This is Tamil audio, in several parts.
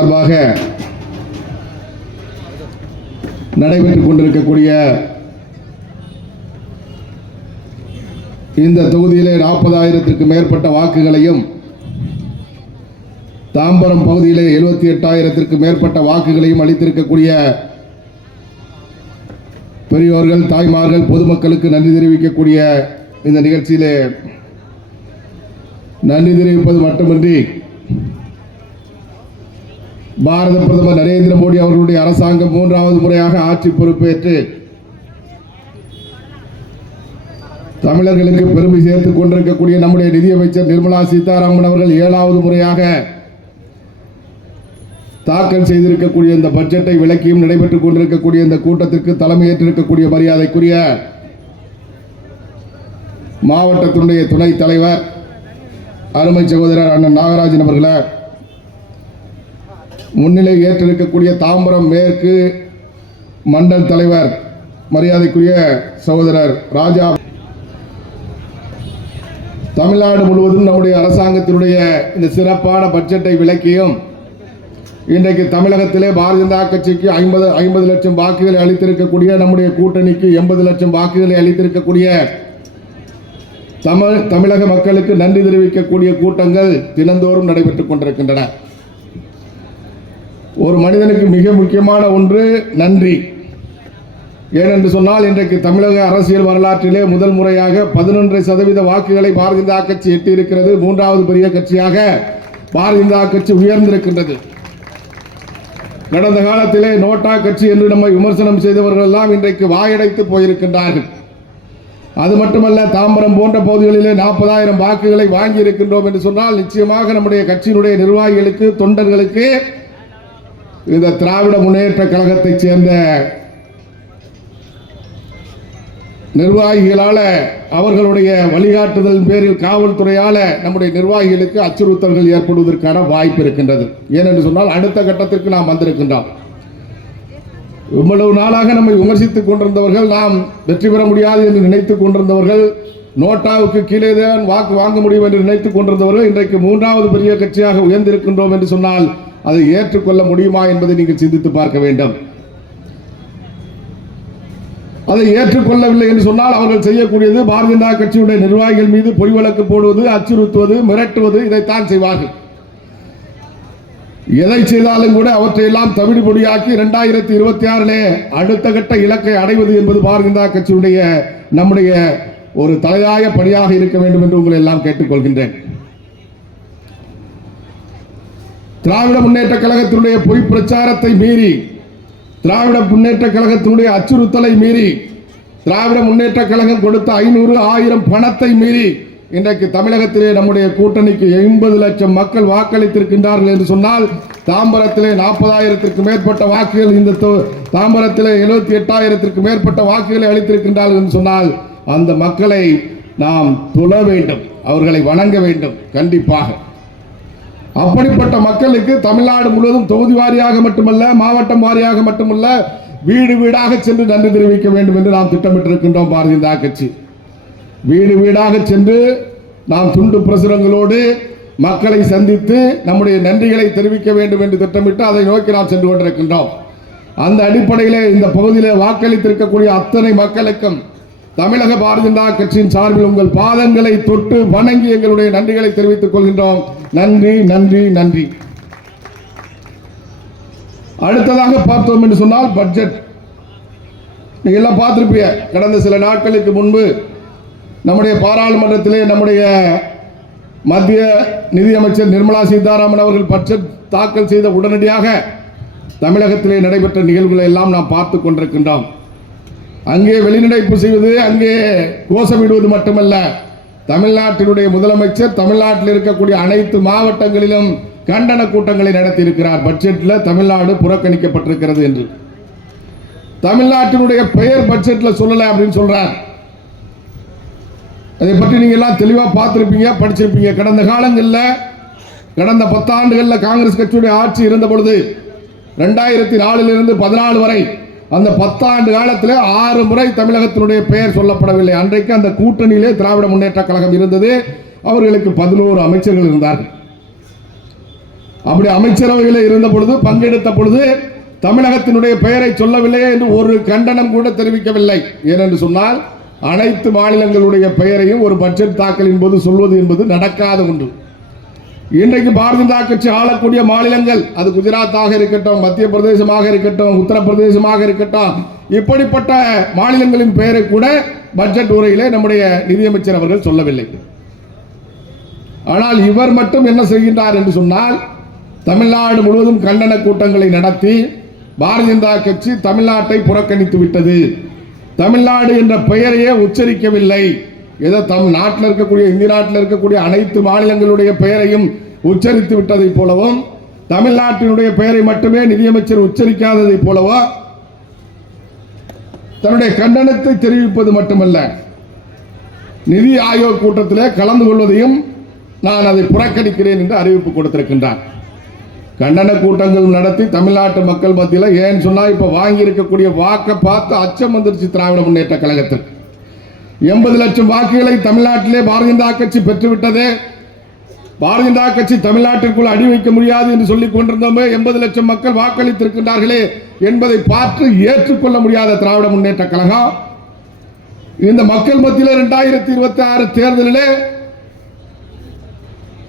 சார்பாக நடைபெற்றுக் கொண்டிருக்கக்கூடிய இந்த தொகுதியிலே 40,000க்கு மேற்பட்ட வாக்குகளையும், தாம்பரம் பகுதியிலே 78,000க்கு மேற்பட்ட வாக்குகளையும் அளித்திருக்கக்கூடிய பெரியோர்கள், தாய்மார்கள், பொதுமக்களுக்கு நன்றி தெரிவிக்கக்கூடிய இந்த நிகழ்ச்சியிலே நன்றி தெரிவிப்பது மட்டுமின்றி பாரத பிரதமர் நரேந்திர மோடி அவர்களுடைய அரசாங்கம் 3வது முறையாக ஆட்சி பொறுப்பேற்று தமிழர்களுக்கு பெருமை சேர்த்துக் கொண்டிருக்கக்கூடிய நம்முடைய நிதியமைச்சர் நிர்மலா சீதாராமன் அவர்கள் 7வது முறையாக தாக்கல் செய்திருக்கக்கூடிய இந்த பட்ஜெட்டை விளக்கியும் நடைபெற்றுக் கொண்டிருக்கக்கூடிய இந்த கூட்டத்திற்கு தலைமையேற்றிருக்கக்கூடிய மரியாதைக்குரிய மாவட்டத்தினுடைய துணைத் தலைவர் அருமை சகோதரர் அண்ணன் நாகராஜன் அவர்களை, முன்னிலை ஏற்றிருக்கக்கூடிய தாம்பரம் மேற்கு மண்டல் தலைவர் மரியாதைக்குரிய சகோதரர் ராஜா, தமிழ்நாடு முழுவதும் நம்முடைய அரசாங்கத்தினுடைய இந்த சிறப்பான பட்ஜெட்டை விளக்கியும் இன்றைக்கு தமிழகத்திலே பாரதிய ஜனதா கட்சிக்கு 50 லட்சம் வாக்குகளை அளித்திருக்கக்கூடிய, நம்முடைய கூட்டணிக்கு 80 லட்சம் வாக்குகளை அளித்திருக்கக்கூடிய தமிழக மக்களுக்கு நன்றி தெரிவிக்கக்கூடிய கூட்டங்கள் தினந்தோறும் நடைபெற்றுக் கொண்டிருக்கின்றன. ஒரு மனிதனுக்கு மிக முக்கியமான ஒன்று நன்றி. ஏனென்று சொன்னால் இன்றைக்கு தமிழக அரசியல் வரலாற்றிலே முதல் முறையாக 11% வாக்குகளை பாரதிய ஜனதா கட்சி எட்டியிருக்கிறது. 3வது பெரிய கட்சியாக பாரதிய ஜனதா கட்சி உயர்ந்திருக்கின்றது. கடந்த காலத்திலே நோட்டா கட்சி என்று நம்மை விமர்சனம் செய்தவர்கள் எல்லாம் இன்றைக்கு வாயடைத்து போயிருக்கின்றார்கள். அது மட்டுமல்ல, தாம்பரம் போன்ற பகுதிகளிலே 40,000 வாக்குகளை வாங்கி இருக்கின்றோம் என்று சொன்னால் நிச்சயமாக நம்முடைய கட்சியினுடைய நிர்வாகிகளுக்கு, தொண்டர்களுக்கு இந்த திராவிட முன்னேற்ற கழகத்தைச் சேர்ந்த நிர்வாகிகளால, அவர்களுடைய வழிகாட்டுதல் பேரில் காவல்துறையால நம்முடைய நிர்வாகிகளுக்கு அச்சுறுத்தல்கள் ஏற்படுவதற்கான வாய்ப்பு இருக்கின்றது. ஏனென்று சொன்னால் அடுத்த கட்டத்திற்கு நாம் வந்திருக்கின்றோம். இவ்வளவு நாளாக நம்மை விமர்சித்துக் கொண்டிருந்தவர்கள், நாம் வெற்றி பெற முடியாது என்று நினைத்துக் கொண்டிருந்தவர்கள், நோட்டாவுக்கு கீழே தான் வாக்கு வாங்க முடியும் என்று நினைத்துக் கொண்டிருந்தவர்கள் இன்றைக்கு 3வது பெரிய கட்சியாக உயர்ந்திருக்கின்றோம் என்று சொன்னால் அதை ஏற்றுக்கொள்ள முடியுமா என்பதை நீங்கள் சிந்தித்து பார்க்க வேண்டும். அதை ஏற்றுக்கொள்ளவில்லை என்று சொன்னால் அவர்கள் செய்யக்கூடியது பாரதிய ஜனதா கட்சியுடைய நிர்வாகிகள் மீது பொய் வழக்கு போடுவது, அச்சுறுத்துவது, மிரட்டுவது, இதைத்தான் செய்வார்கள். எதை செய்தாலும் கூட அவற்றையெல்லாம் தவிடு பொடியாக்கி 2026 அடுத்த கட்ட இலக்கை அடைவது என்பது பாரதிய ஜனதா கட்சியுடைய நம்முடைய ஒரு தலையாய பணியாக இருக்க வேண்டும் என்று உங்களை எல்லாம் கேட்டுக்கொள்கின்றேன். திராவிட முன்னேற்ற கழகத்தினுடைய பொய் பிரச்சாரத்தை மீறி, திராவிட முன்னேற்ற கழகத்தினுடைய அச்சுறுத்தலை மீறி, திராவிட முன்னேற்ற கழகம் கொடுத்த 500, 1000 பணத்தை மீறி இன்றைக்கு தமிழகத்திலே நம்முடைய கூட்டணிக்கு 80 லட்சம் மக்கள் வாக்களித்திருக்கின்றார்கள் என்று சொன்னால், தாம்பரத்திலே 40,000க்கு மேற்பட்ட வாக்குகள், இந்த தாம்பரத்திலே 78,000க்கு மேற்பட்ட வாக்குகளை அளித்திருக்கின்றார்கள் என்று சொன்னால் அந்த மக்களை நாம் தொழ வேண்டும், அவர்களை வணங்க வேண்டும். கண்டிப்பாக அப்படிப்பட்ட மக்களுக்கு தமிழ்நாடு முழுவதும் தொகுதி வாரியாக மட்டுமல்ல, மாவட்டம் வாரியாக மட்டுமல்ல, வீடு வீடாக சென்று நன்றி தெரிவிக்க வேண்டும் என்று நாம் திட்டமிட்டிருக்கின்றோம். பாரதிய ஜனதா கட்சி வீடு வீடாக சென்று நாம் துண்டு பிரசுரங்களோடு மக்களை சந்தித்து நம்முடைய நன்றிகளை தெரிவிக்க வேண்டும் என்று திட்டமிட்டு அதை நோக்கி நாம் சென்று கொண்டிருக்கின்றோம். அந்த அடிப்படையிலே இந்த பகுதியிலே வாக்களித்திருக்கக்கூடிய அத்தனை மக்களுக்கும் தமிழக பாரதிய ஜனதா கட்சியின் சார்பில் உங்கள் பாதங்களை தொட்டு வணங்கி எங்களுடைய நன்றிகளை தெரிவித்துக் கொள்கின்றோம். நன்றி, நன்றி, நன்றி. அடுத்ததாக பார்த்தோம் என்று சொன்னால் பட்ஜெட். நீங்க எல்லாம் பார்த்திருப்பீங்க. கடந்த சில நாட்களுக்கு முன்பு நம்முடைய பாராளுமன்றத்திலே நம்முடைய மத்திய நிதியமைச்சர் நிர்மலா சீதாராமன் அவர்கள் பட்ஜெட் தாக்கல் செய்த உடனடியாக தமிழகத்திலே நடைபெற்ற நிகழ்வுகளை எல்லாம் நாம் பார்த்து கொண்டிருக்கின்றோம். அங்கே வெளிநடப்பு செய்வது, அங்கே கோஷமிடுவது மட்டுமல்ல, தமிழ்நாட்டினுடைய முதலமைச்சர் தமிழ்நாட்டில் இருக்கக்கூடிய அனைத்து மாவட்டங்களிலும் கண்டன கூட்டங்களை நடத்தி இருக்கிறார். பட்ஜெட்டில் தமிழ்நாடு புறக்கணிக்கப்பட்டிருக்கிறது என்று தமிழ்நாட்டினுடைய பெயர் பட்ஜெட்டில் சொல்லலை அப்படின்னு சொல்றார். அதை பற்றி நீங்க எல்லாம் தெளிவா பார்த்திருப்பீங்க, படிச்சிருப்பீங்க. கடந்த காலங்களில், கடந்த 10 ஆண்டுகளில் காங்கிரஸ் கட்சியுடைய ஆட்சி இருந்த பொழுது 2004 14 வரை அந்த 10 ஆண்டு காலத்தில் 6 முறை தமிழகத்தினுடைய பெயர் சொல்லப்படவில்லை. அன்றைக்கு அந்த கூட்டணியிலே திராவிட முன்னேற்ற கழகம் இருந்தது. அவர்களுக்கு 11 அமைச்சர்கள் இருந்தார்கள். அப்படி அமைச்சரவையில் இருந்த பொழுது பங்கெடுத்த பொழுது தமிழகத்தினுடைய பெயரை சொல்லவில்லை என்று ஒரு கண்டனம் கூட தெரிவிக்கவில்லை. ஏனென்று சொன்னால் அனைத்து மாநிலங்களுடைய பெயரையும் ஒரு பட்ஜெட் தாக்கலின் போது சொல்வது என்பது நடக்காத ஒன்று. இன்றைக்கு பாரதிய ஜனதா கட்சி ஆளக்கூடிய மாநிலங்கள், அது குஜராத்தாக இருக்கட்டும், மத்திய பிரதேசமாக இருக்கட்டும், உத்தரப்பிரதேசமாக இருக்கட்டும், இப்படிப்பட்ட மாநிலங்களின் பெயரை கூட பட்ஜெட் உரையிலே நம்முடைய நிதியமைச்சர் அவர்கள் சொல்லவில்லை. ஆனால் இவர் மட்டும் என்ன செய்கின்றார் என்று சொன்னால், தமிழ்நாடு முழுவதும் கண்டன கூட்டங்களை நடத்தி பாரதிய ஜனதா கட்சி தமிழ்நாட்டை புறக்கணித்து விட்டது, தமிழ்நாடு என்ற பெயரையே உச்சரிக்கவில்லை, ஏதோ நாட்டில் இருக்கக்கூடிய இந்திய நாட்டில் இருக்கக்கூடிய அனைத்து மாநிலங்களுடைய பெயரையும் உச்சரித்து விட்டதை போலவும், தமிழ்நாட்டினுடைய பெயரை மட்டுமே நிதியமைச்சர் உச்சரிக்காததை போலவோ தன்னுடைய கண்டனத்தை தெரிவிப்பது மட்டுமல்ல, நிதி ஆயோக் கூட்டத்திலே கலந்து கொள்வதையும் நான் அதை புறக்கணிக்கிறேன் என்று அறிவிப்பு கொடுத்திருக்கின்றார். கண்டன கூட்டங்கள் நடத்தி தமிழ்நாட்டு மக்கள் மத்தியில், ஏன்னு சொன்னா இப்ப வாங்கி இருக்கக்கூடிய வாக்கை பார்த்து அச்சம் வந்துருச்சு திராவிட முன்னேற்ற கழகத்திற்கு. 80 லட்சம் வாக்குகளை தமிழ்நாட்டிலே பாரதிய ஜனதா கட்சி பெற்றுவிட்டது. பாரதிய ஜனதா கட்சி தமிழ்நாட்டிற்குள் அடி வைக்க முடியாது என்று சொல்லிக் கொண்டிருந்தோமே, 80 லட்சம் மக்கள் வாக்களித்திருக்கின்றார்களே என்பதை பார்த்து ஏற்றுக்கொள்ள முடியாத திராவிட முன்னேற்ற கழகம் இந்த மக்கள் மத்தியில் 2026 தேர்தலிலே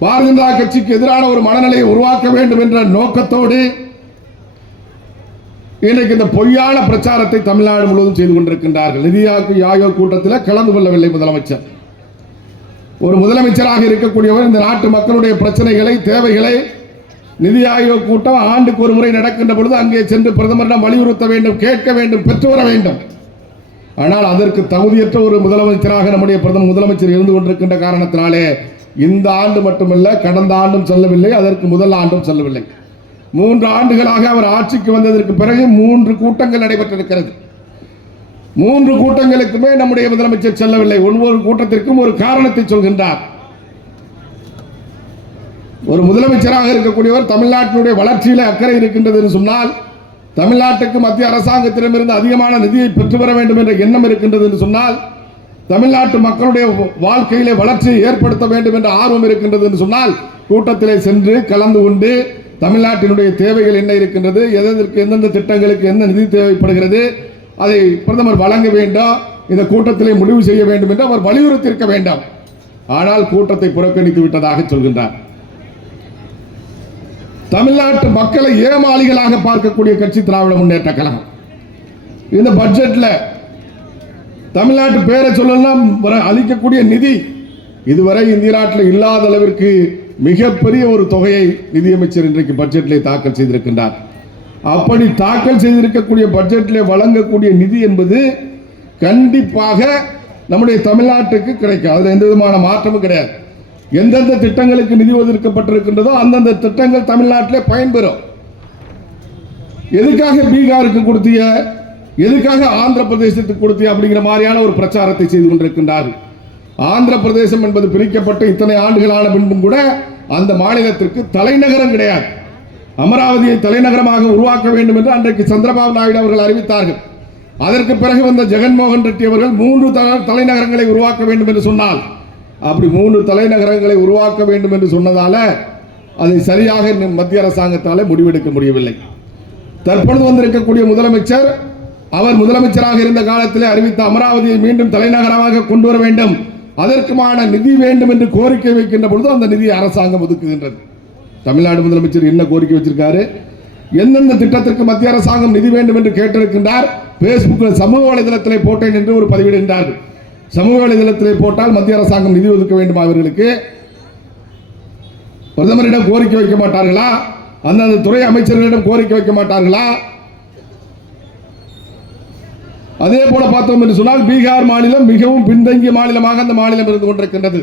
பாரதிய ஜனதா கட்சிக்கு எதிரான ஒரு மனநிலையை உருவாக்க வேண்டும் என்ற நோக்கத்தோடு இன்றைக்கு இந்த பொய்யான பிரச்சாரத்தை தமிழ்நாடு முழுவதும் செய்து கொண்டிருக்கின்றார்கள். நிதி ஆயோக் கூட்டத்தில் கலந்து கொள்ளவில்லை முதலமைச்சர். ஒரு முதலமைச்சராக இருக்கக்கூடியவர் இந்த நாட்டு மக்களுடைய பிரச்சனைகளை, தேவைகளை நிதி ஆயோக் கூட்டம் ஆண்டுக்கு ஒரு முறை நடக்கின்ற பொழுது அங்கே சென்று பிரதமரிடம் வலியுறுத்த வேண்டும், கேட்க வேண்டும், பெற்று வர வேண்டும். ஆனால் அதற்கு தகுதியற்ற ஒரு முதலமைச்சராக நம்முடைய முதலமைச்சர் இருந்து கொண்டிருக்கின்ற காரணத்தினாலே இந்த ஆண்டு மட்டுமல்ல, கடந்த ஆண்டும் செல்லவில்லை, அதற்கு முதல் ஆண்டும் செல்லவில்லை. 3 ஆண்டுகளாக அவர் ஆட்சிக்கு வந்ததற்கு பிறகு 3 கூட்டங்கள் நடைபெற்றிருக்கிறது. 3 கூட்டங்களுக்குமே நம்முடைய முதலமைச்சர் செல்லவில்லை. ஒவ்வொரு கூட்டத்திற்கும் ஒரு காரணத்தை சொல்கின்றார். ஒரு முதலமைச்சராக இருக்கக்கூடியவர் தமிழ்நாட்டினுடைய வளர்ச்சியில் அக்கறை இருக்கின்றது என்று சொன்னால், தமிழ்நாட்டுக்கு மத்திய அரசாங்கத்திடமிருந்து அதிகமான நிதியை பெற்று வர வேண்டும் என்ற எண்ணம் இருக்கின்றது என்று சொன்னால், தமிழ்நாட்டு மக்களுடைய வாழ்க்கையிலே வளர்ச்சியை ஏற்படுத்த வேண்டும் என்ற ஆர்வம் இருக்கின்றது என்று சொன்னால், கூட்டத்திலே சென்று கலந்து கொண்டு தமிழ்நாட்டினுடைய தேவைகள் என்ன இருக்கின்றது, எதற்கு எந்தெந்த திட்டங்களுக்கு எந்த நிதி தேவைப்படுகிறது, அதை பிரதமர் வழங்க வேண்டும், இந்த கூட்டத்திலே முடிவு செய்ய வேண்டும் என்று அவர் வலியுறுத்தியிருக்க வேண்டும். ஆனால் கூட்டத்தை புறக்கணித்து விட்டதாக சொல்கின்றார். தமிழ்நாட்டு மக்களை ஏமாளிகளாக பார்க்கக்கூடிய கட்சி திராவிட முன்னேற்ற கழகம். இந்த பட்ஜெட்ல தமிழ்நாட்டு பேரை சொல்லலாம் அளிக்கக்கூடிய நிதி இதுவரை இந்திய நாட்டில் இல்லாத அளவிற்கு மிகப்பெரிய ஒரு தொகையை நிதியமைச்சர் இன்றைக்கு பட்ஜெட்டிலே தாக்கல் செய்திருக்கின்றார். அப்படி தாக்கல் செய்திருக்கக்கூடிய பட்ஜெட்டிலே வழங்கக்கூடிய நிதி என்பது கண்டிப்பாக நம்முடைய தமிழ்நாட்டுக்கு கிடைக்கும். அதில் எந்த விதமான மாற்றமும் கிடையாது. எந்தெந்த திட்டங்களுக்கு நிதி ஒதுக்கப்பட்டிருக்கின்றதோ அந்தந்த திட்டங்கள் தமிழ்நாட்டிலே பயன்பெறும். எதுக்காக பீகாருக்கு கொடுத்தீங்க, எதுக்காக ஆந்திர பிரதேசத்துக்கு கொடுத்தீங்க அப்படிங்கிற மாதிரியான ஒரு பிரச்சாரத்தை செய்து கொண்டிருக்கின்றார்கள். ஆந்திர பிரதேசம் என்பது பிரிக்கப்பட்ட இத்தனை ஆண்டுகளான பின்பும் கூட அந்த மாநிலத்திற்கு தலைநகரம் கிடையாது. அமராவதியை தலைநகரமாக உருவாக்க வேண்டும் என்று அன்றைக்கு சந்திரபாபு நாயுடு அவர்கள் அறிவித்தார்கள். அதற்கு பிறகு வந்த ஜெகன்மோகன் ரெட்டி அவர்கள் 3 தலைநகரங்களை உருவாக்க வேண்டும் என்று சொன்னால், அப்படி 3 தலைநகரங்களை உருவாக்க வேண்டும் என்று சொன்னதால அதை சரியாக மத்திய அரசாங்கத்தால் முடிவெடுக்க முடியவில்லை. தற்பொழுது வந்திருக்கக்கூடிய முதலமைச்சர், அவர் முதலமைச்சராக இருந்த காலத்தில் அறிவித்த அமராவதியை மீண்டும் தலைநகரமாக கொண்டு வர வேண்டும், அதற்குமான நிதி வேண்டும் என்று கோரிக்கை வைக்கின்ற பொழுது அந்த நிதியை அரசாங்கம் ஒதுக்குகின்றது. தமிழ்நாடு முதலமைச்சர் என்ன கோரிக்கை வச்சிருக்காரு, எந்தெந்த திட்டத்திற்கு மத்திய அரசாங்கம் நிதி வேண்டும் என்று கேட்டிருக்கின்றார். பேஸ்புக்கில் சமூக வலைதளத்திலே போட்டேன் என்று ஒரு பதிவிடுகின்றார்கள். சமூக வலைதளத்திலே போட்டால் மத்திய அரசாங்கம் நிதி ஒதுக்க வேண்டும், அவர்களுக்கு பிரதமரிடம் கோரிக்கை வைக்க மாட்டார்களா? அந்தந்த துறை அமைச்சர்களிடம் கோரிக்கை வைக்க மாட்டார்களா? அதே போல பார்த்தோம் என்று சொன்னால், பீகார் மாநிலம் மிகவும் பின்தங்கிய மாநிலமாக அந்த மாநிலம் இருந்து கொண்டிருக்கின்றது.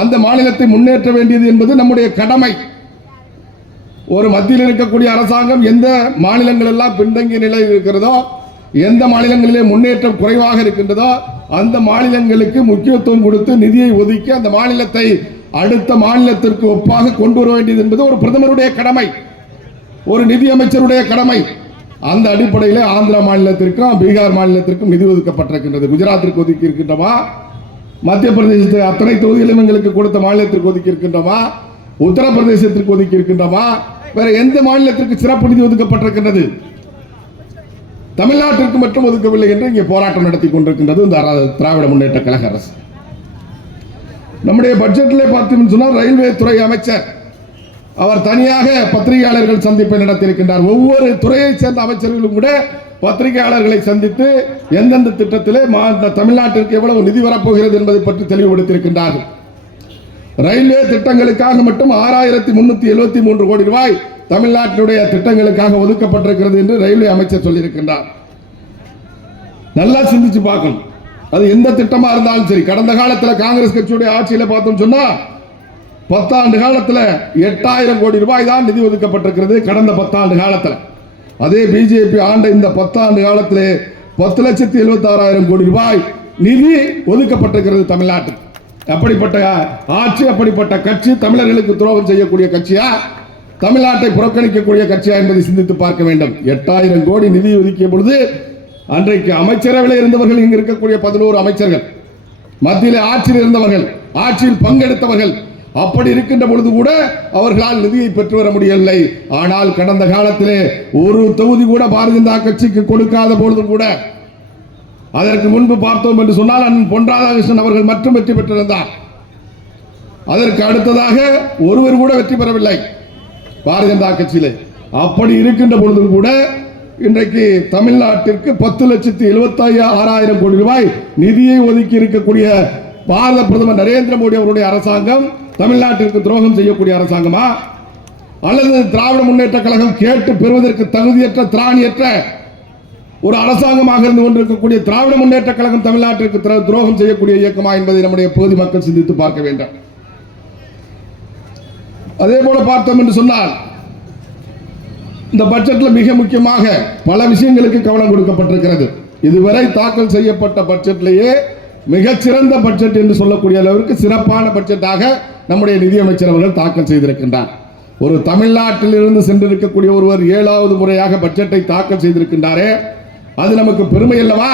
அந்த மாநிலத்தை முன்னேற்ற வேண்டியது என்பது நம்முடைய கடமை. ஒரு மத்தியில் இருக்கக்கூடிய அரசாங்கம் எந்த மாநிலங்கள் எல்லாம் பின்தங்கிய நிலையில் இருக்கிறதோ, எந்த மாநிலங்களிலே முன்னேற்றம் குறைவாக இருக்கின்றதோ அந்த மாநிலங்களுக்கு முக்கியத்துவம் கொடுத்து நிதியை ஒதுக்கி அந்த மாநிலத்தை அடுத்த மாநிலத்திற்கு ஒப்பாக கொண்டு வர வேண்டியது என்பது ஒரு பிரதமருடைய கடமை, ஒரு நிதி அமைச்சருடைய கடமை. அந்த அடிப்படையில் ஆந்திரா மாநிலத்திற்கும் பீகார் மாநிலத்திற்கும் நிதி ஒதுக்கப்பட்டிருக்கின்றது. குஜராத்திற்கு ஒதுக்கி இருக்கின்றோமா, மத்திய பிரதேசத்தை அத்தனை தொகுதிகளும் எங்களுக்கு கொடுத்த மாநிலத்திற்கு ஒதுக்கி இருக்கின்றோமா, உத்தரப்பிரதேசத்திற்கு ஒதுக்கி இருக்கின்றோமா, வேற எந்த மாநிலத்திற்கு சிறப்பு நிதி ஒதுக்கப்பட்டிருக்கின்றது? தமிழ்நாட்டிற்கு மட்டும் ஒதுக்கவில்லை என்று இங்கே போராட்டம் நடத்தி கொண்டிருக்கின்றது இந்த திராவிட முன்னேற்ற கழக அரசு. நம்முடைய பட்ஜெட்டிலே பார்த்தீங்கன்னு சொன்னால் ரயில்வே துறை அமைச்சர் அவர் தனியாக பத்திரிகையாளர்கள் சந்திப்பை நடத்தியிருக்கின்றார். ஒவ்வொரு துறையை சேர்ந்த அமைச்சர்களும் கூட பத்திரிகையாளர்களை சந்தித்து எந்தெந்த திட்டத்திலே தமிழ்நாட்டிற்கு எவ்வளவு நிதி வரப்போகிறது என்பதை பற்றி தெளிவுபடுத்தியிருக்கின்றார்கள். ரயில்வே திட்டங்களுக்காக மட்டும் 6373 கோடி ரூபாய் தமிழ்நாட்டினுடைய திட்டங்களுக்காக ஒதுக்கப்பட்டிருக்கிறது என்று ரயில்வே அமைச்சர் சொல்லியிருக்கின்றார். நல்லா சிந்திச்சு பார்க்கணும். அது எந்த திட்டமா இருந்தாலும் சரி. கடந்த காலத்தில் காங்கிரஸ் கட்சியுடைய ஆட்சியில பார்த்தோம் சொன்னா 10 ஆண்டு காலத்தில் 8000 கோடி ரூபாய் தான் நிதி ஒதுக்கப்பட்டிருக்கிறது கடந்த 10 ஆண்டு காலத்தில். அதே பிஜேபி ஆண்ட இந்த 10 ஆண்டு காலத்திலே 10,76,000 கோடி ரூபாய் நிதி ஒதுக்கப்பட்டிருக்கிறது தமிழ்நாட்டுக்கு. அப்படிப்பட்ட ஆட்சி, அப்படிப்பட்ட கட்சி தமிழர்களுக்கு துரோகம் செய்யக்கூடிய கட்சியா, தமிழ்நாட்டை புறக்கணிக்கக்கூடிய கட்சியா என்பதை சிந்தித்து பார்க்க வேண்டும். 8000 கோடி நிதி ஒதுக்கிய பொழுது அன்றைக்கு அமைச்சரவையில் இருந்தவர்கள், இங்கு இருக்கக்கூடிய 11 அமைச்சர்கள், மத்தியில் ஆட்சியில் இருந்தவர்கள், ஆட்சியில் பங்கெடுத்தவர்கள், அப்படி இருக்கின்ற பொழுது கூட அவர்களால் நிதியை பெற்று வர முடியவில்லை. ஆனால் கடந்த காலத்திலே ஒரு தொகுதி கூட பாரதிய ஜனதா கட்சிக்கு கொடுக்காத பொழுதும் கூட, அதற்கு முன்பு பார்த்தோம் என்று சொன்னால் அண்ணன் பொன் ராதாகிருஷ்ணன் அவர்கள் மட்டும் வெற்றி பெற்றிருந்தார். அதற்கு அடுத்ததாக ஒருவர் கூட வெற்றி பெறவில்லை பாரதிய ஜனதா கட்சியிலே. அப்படி இருக்கின்ற பொழுதும் கூட இன்றைக்கு தமிழ்நாட்டிற்கு 10,76,000 கோடி ரூபாய் நிதியை ஒதுக்கி இருக்கக்கூடிய பாரத பிரதமர் நரேந்திர மோடி அவருடைய அரசாங்கம் தமிழ்நாட்டிற்கு துரோகம் செய்யக்கூடிய அரசாங்கமா, அல்லது திராவிட முன்னேற்ற கழகம் கேட்டு பெறுவதற்கு தகுதியற்ற, திராணியற்ற ஒரு அரசாங்கமாக இருந்து கொண்டிருக்கக்கூடிய திராவிட முன்னேற்ற கழகம் தமிழ்நாட்டிற்கு துரோகம் செய்யக்கூடிய இயக்கமா என்பதை நம்முடைய பகுதி மக்கள் சிந்தித்து பார்க்க வேண்டும். அதே போல பார்த்தோம் என்று சொன்னால் இந்த பட்ஜெட்ல மிக முக்கியமாக பல விஷயங்களுக்கு கவனம் கொடுக்கப்பட்டிருக்கிறது. இதுவரை தாக்கல் செய்யப்பட்ட பட்ஜெட்லேயே மிகச்சிறந்த பட்ஜெட் என்று சொல்லக்கூடிய அளவிற்கு சிறப்பான பட்ஜெட்டாக நம்முடைய நிதியமைச்சர் அவர்கள் தாக்கல் செய்திருக்கின்றார். ஒரு தமிழ்நாட்டில் இருந்து சென்றிருக்கக்கூடிய ஒருவர் 7வது முறையாக பட்ஜெட்டை தாக்கல் செய்திருக்கின்றாரே, அது நமக்கு பெருமை அல்லவா?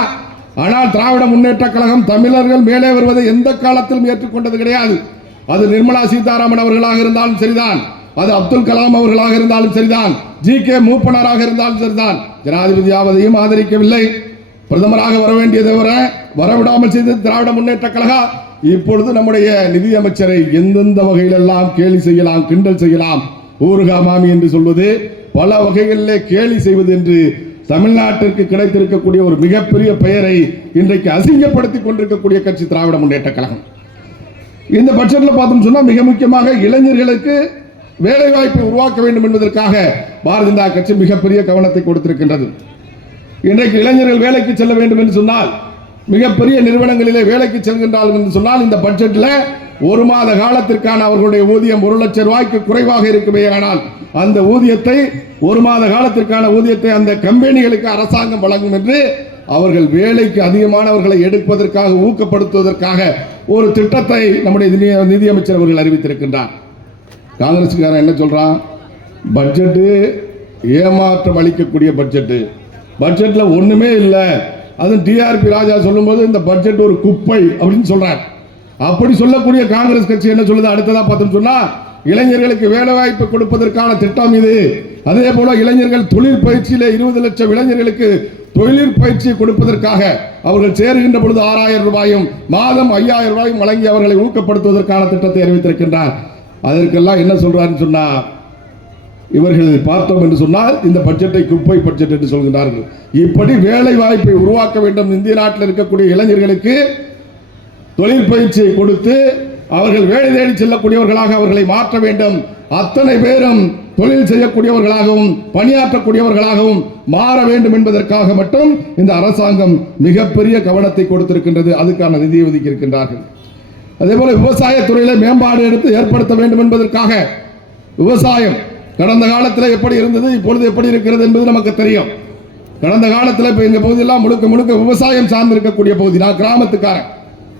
ஆனால் திராவிட முன்னேற்ற கழகம் தமிழர்கள் மேலே வருவதை எந்த காலத்திலும் ஏற்றுக்கொண்டது கிடையாது. அது நிர்மலா சீதாராமன் அவர்களாக இருந்தாலும் சரிதான், அது அப்துல் கலாம் அவர்களாக இருந்தாலும் சரிதான், ஜி.கே. மூப்பனாராக இருந்தாலும் சரிதான். ஜனாதிபதியாவதையும் ஆதரிக்கவில்லை. பிரதமராக வர வேண்டியதை வரவிடாமல் செய்தது திராவிட முன்னேற்ற கழகம். இப்பொழுது நம்முடைய நிதியமைச்சரை எந்தெந்த வகையிலெல்லாம் கேலி செய்யலாம், கிண்டல் செய்யலாம், ஊருகா மாமி என்று சொல்வது, பல வகைகளிலே கேலி செய்வது என்று தமிழ்நாட்டிற்கு கிடைத்திருக்கக்கூடிய ஒரு மிகப்பெரிய பெயரை இன்றைக்கு அசிங்கப்படுத்திக் கொண்டிருக்கக்கூடிய கட்சி திராவிட முன்னேற்ற கழகம். இந்த பட்ஜெட்ல பார்த்தோம் சொன்னா மிக முக்கியமாக இளைஞர்களுக்கு வேலை வாய்ப்பை உருவாக்க வேண்டும் என்பதற்காக பாரதிய ஜனதா கட்சி மிகப்பெரிய கவனத்தை கொடுத்திருக்கின்றது. இன்றைக்கு இளைஞர்கள் வேலைக்கு செல்ல வேண்டும் என்று சொன்னால், மிகப்பெரிய நிறுவனங்களிலே வேலைக்கு செல்கின்றார்கள் என்று சொன்னால், இந்த பட்ஜெட்டில் 1 மாத காலத்திற்கான அவர்களுடைய ஊதியம் 1 லட்சம் ரூபாய்க்கு குறைவாக இருக்குமே. ஆனால் அந்த ஊதியத்தை 1 மாத காலத்திற்கான ஊதியத்தை அந்த கம்பெனிகளுக்கு அரசாங்கம் வழங்கும் என்று அவர்கள் வேலைக்கு அதிகமானவர்களை எடுப்பதற்காக, ஊக்கப்படுத்துவதற்காக ஒரு திட்டத்தை நம்முடைய நிதியமைச்சர் அவர்கள் அறிவித்திருக்கின்றார். காங்கிரஸ்காரன் என்ன சொல்றான்? பட்ஜெட்டு ஏமாற்றம் அளிக்கக்கூடிய பட்ஜெட்டு, பட்ஜெட்ல ஒண்ணுமே இல்லை. அதுவும் டிஆர்பி ராஜா சொல்லும்போது இந்த பட்ஜெட் ஒரு குப்பை அப்படின்னு சொல்றார். அப்படி சொல்லக்கூடிய காங்கிரஸ் கட்சி என்ன சொல்லுது? அடுத்ததா பார்த்தோம் சொன்னா, இளைஞர்களுக்கு வேலை வாய்ப்பு கொடுப்பதற்கான திட்டம் இது. அதே போல இளைஞர்கள் தொழில் பயிற்சியிலே 20 லட்சம் இளைஞர்களுக்கு தொழில் பயிற்சி கொடுப்பதற்காக அவர்கள் சேருகின்ற பொழுது 6000 ரூபாயும் மாதம் 5000 ரூபாயும் வழங்கி அவர்களை ஊக்கப்படுத்துவதற்கான திட்டத்தை அறிவித்திருக்கின்றார். அதற்கெல்லாம் என்ன சொல்றாருன்னு சொன்னா, இவர்கள் பார்த்தோம் என்று சொன்னால் இந்த பட்ஜெட்டை குப்பை பட்ஜெட் என்று சொல்கிறார்கள். இப்படி வேலை வாய்ப்பை உருவாக்க வேண்டும், இந்திய நாட்டில் இருக்கக்கூடிய இளைஞர்களுக்கு தொழில் பயிற்சியை கொடுத்து அவர்கள் வேலை தேடி செல்லக்கூடியவர்களாக அவர்களை மாற்ற வேண்டும், அத்தனை பேரும் தொழில் செய்யக்கூடியவர்களாகவும் பணியாற்றக்கூடியவர்களாகவும் மாற வேண்டும் என்பதற்காக மட்டும் இந்த அரசாங்கம் மிகப்பெரிய கவனத்தை கொடுத்திருக்கின்றது. அதுக்கான நிதியை ஒதுக்கி இருக்கின்றார்கள். அதே போல விவசாயத்துறையில மேம்பாடு எடுத்து ஏற்படுத்த வேண்டும் என்பதற்காக விவசாயம் கடந்த காலத்தில் எப்படி இருந்தது, இப்பொழுது எப்படி இருக்கிறது என்பது நமக்கு தெரியும். கடந்த காலத்தில் இப்போ இந்த பகுதியெல்லாம் முழுக்க முழுக்க விவசாயம் சார்ந்து இருக்கக்கூடிய பகுதி. நான் கிராமத்துக்காரன்.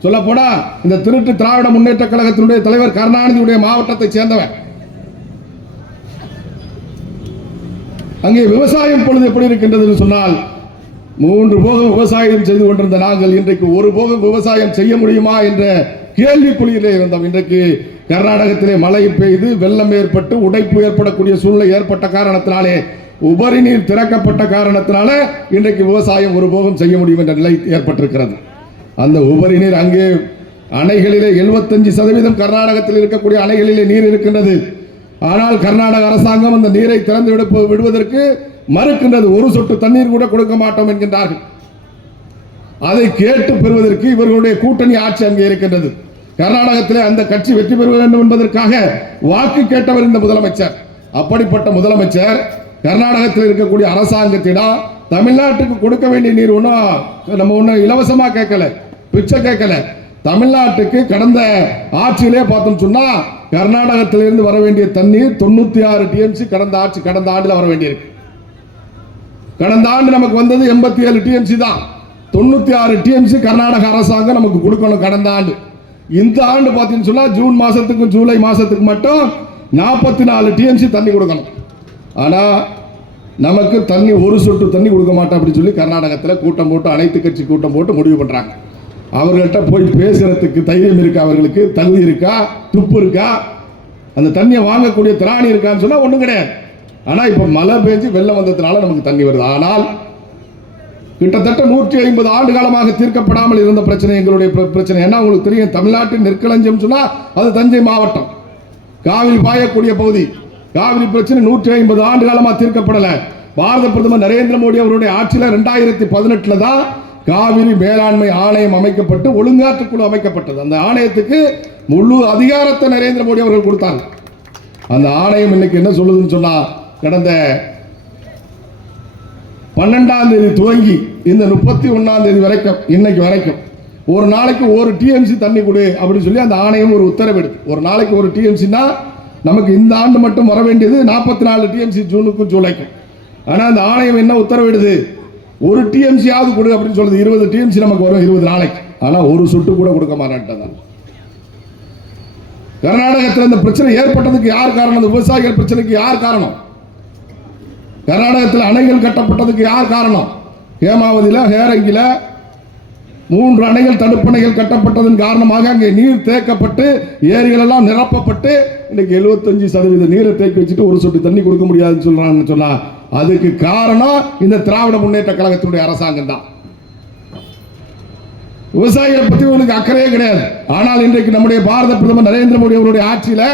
சொல்ல போனா இந்த திருட்டு திராவிட முன்னேற்ற கழகத்தினுடைய தலைவர் கருணாநிதியுடைய மாவட்டத்தை சேர்ந்தவன். அங்கே விவசாயம் பொழுது எப்படி இருக்கின்றது சொன்னால், 3 போகம் விவசாயம் செய்து கொண்டிருந்த நாங்கள் இன்றைக்கு 1 போகம் விவசாயம் செய்ய முடியுமா என்ற கேள்விக்குறியிலே இருந்தோம். இன்றைக்கு கர்நாடகத்திலே மழை பெய்து வெள்ளம் ஏற்பட்டு உடைப்பு ஏற்படக்கூடிய சூழ்நிலை ஏற்பட்ட காரணத்தினாலே உபரி நீர் திறக்கப்பட்ட காரணத்தினால இன்றைக்கு விவசாயம் ஒருபோதும் செய்ய முடியும் என்ற நிலை ஏற்பட்டிருக்கிறது. அந்த உபரி நீர் அங்கே அணைகளிலே 75% கர்நாடகத்தில் இருக்கக்கூடிய அணைகளிலே நீர் இருக்கின்றது. ஆனால் கர்நாடக அரசாங்கம் அந்த நீரை திறந்து விடுவதற்கு மறுக்கின்றது. ஒரு சொட்டு தண்ணீர் கூட கொடுக்க மாட்டோம் என்கின்றார்கள். அதை கேட்டு பெறுவதற்கு இவர்களுடைய கூட்டணி ஆட்சி அங்கே இருக்கின்றது. கர்நாடகத்திலே அந்த கட்சி வெற்றி பெற வேண்டும் என்பதற்காக வாக்கு கேட்டவர் இந்த முதலமைச்சர். அப்படிப்பட்ட முதலமைச்சர் கர்நாடகத்தில் இருக்கக்கூடிய அரசாங்கத்திடம் தமிழ்நாட்டுக்கு கொடுக்க வேண்டிய நீர் நம்ம இலவசமா கேட்கல, பிச்சை கேட்கல. தமிழ்நாட்டுக்கு கடந்த ஆட்சியிலே பார்த்தோம் சொன்னா கர்நாடகத்திலிருந்து வர வேண்டிய தண்ணீர் 96 டிஎம்சி கடந்த ஆண்டுல வர வேண்டியிருக்கு. கடந்த ஆண்டு நமக்கு வந்தது 87 டிஎம்சி தான். 96 டிஎம்சி கர்நாடக அரசாங்கம் நமக்கு கொடுக்கணும் கடந்த ஆண்டு. இந்த ஆண்டு பார்த்தீங்கன்னு சொன்னா ஜூன் மாசத்துக்கும் ஜூலை மாசத்துக்கு மட்டும் 44 டிஎம்சி தண்ணி கொடுக்கணும். ஆனா நமக்கு தண்ணி ஒரு சொட்டு தண்ணி கொடுக்க மாட்டோம் அப்படின்னு சொல்லி கர்நாடகத்தில் கூட்டம் போட்டு அனைத்து கட்சி கூட்டம் போட்டு முடிவு பண்றாங்க. அவர்கள்ட்ட போய் பேசுறதுக்கு தைரியம் இருக்கா? அவர்களுக்கு தகுதி இருக்கா? துப்பு இருக்கா? அந்த தண்ணியை வாங்கக்கூடிய திராணி இருக்கான்னு சொன்னா ஒண்ணும் கிடையாது. ஆனா இப்ப மழை பெஞ்சு வெள்ளம் வந்ததுனால நமக்கு தண்ணி வருது. ஆனால் கிட்டத்தட்ட 150 ஆண்டு காலமாக தீர்க்கப்படாமல் இருந்த பிரச்சனை எங்களுடைய பிரச்சனை. என்ன உங்களுக்கு தெரியும், தமிழ்நாட்டின் நெற்களஞ்சியம் சொன்னா அது தஞ்சை மாவட்டம், காவிரி பாயக்கூடிய பகுதி. காவிரி பிரச்சனை 150 ஆண்டு காலமா தீர்க்கப்படல. பாரத பிரதமர் நரேந்திர மோடி அவருடைய ஆட்சியில் 2018 தான் காவிரி மேலாண்மை ஆணையம் அமைக்கப்பட்டு ஒழுங்காற்று குழு அமைக்கப்பட்டது. அந்த ஆணையத்துக்கு முழு அதிகாரத்தை நரேந்திர மோடி அவர்கள் கொடுத்தாங்க. அந்த ஆணையம் இன்னைக்கு என்ன சொல்லுதுன்னு சொன்னா, கடந்த 12ஆம் தேதி துவங்கி இந்த 31ஆம் தேதி வரைக்கும் இன்னைக்கு வரைக்கும் ஒரு நாளைக்கு 1 டிஎம்சி தண்ணி கொடு அப்படின்னு சொல்லி அந்த ஆணையம் ஒரு உத்தரவிடுது. ஒரு நாளைக்கு 1 டிஎம்சினா நமக்கு இந்த ஆண்டு மட்டும் வர வேண்டியது 44 டிஎம்சி ஜூனுக்கும் ஜூலைக்கும். ஆனால் அந்த ஆணையம் என்ன உத்தரவிடுது, 1 டிஎம்சியாவது கொடு அப்படின்னு சொல்லுது. 20 டிஎம்சி நமக்கு வரும் 20 நாளைக்கு. ஆனால் ஒரு சொட்டு கூட கொடுக்க மாட்டேன். கர்நாடகத்தில் இந்த பிரச்சனை ஏற்பட்டதுக்கு யார் காரணம்? இந்த விவசாயிகள் பிரச்சனைக்கு யார் காரணம்? கர்நாடகத்தில் அணைகள் கட்டப்பட்டதுக்கு யார் காரணம்? ஹேமாவதியில், ஹேரங்கில 3 அணைகள் தடுப்பணைகள் கட்டப்பட்டதன் காரணமாக அங்கே நீர் தேக்கப்பட்டு ஏரிகள் எல்லாம் நிரப்பப்பட்டு இன்னைக்கு 75% நீரை தேக்கி வச்சுட்டு ஒரு சொட்டு தண்ணி கொடுக்க முடியாதுன்னு சொல்றாங்கன்னு சொன்னா அதுக்கு காரணம் இந்த திராவிட முன்னேற்ற கழகத்தினுடைய அரசாங்கம் தான். விவசாயிகளை பற்றி உங்களுக்கு அக்கறையே கிடையாது. ஆனால் இன்றைக்கு நம்முடைய பாரத பிரதமர் நரேந்திர மோடி அவருடைய ஆட்சியில்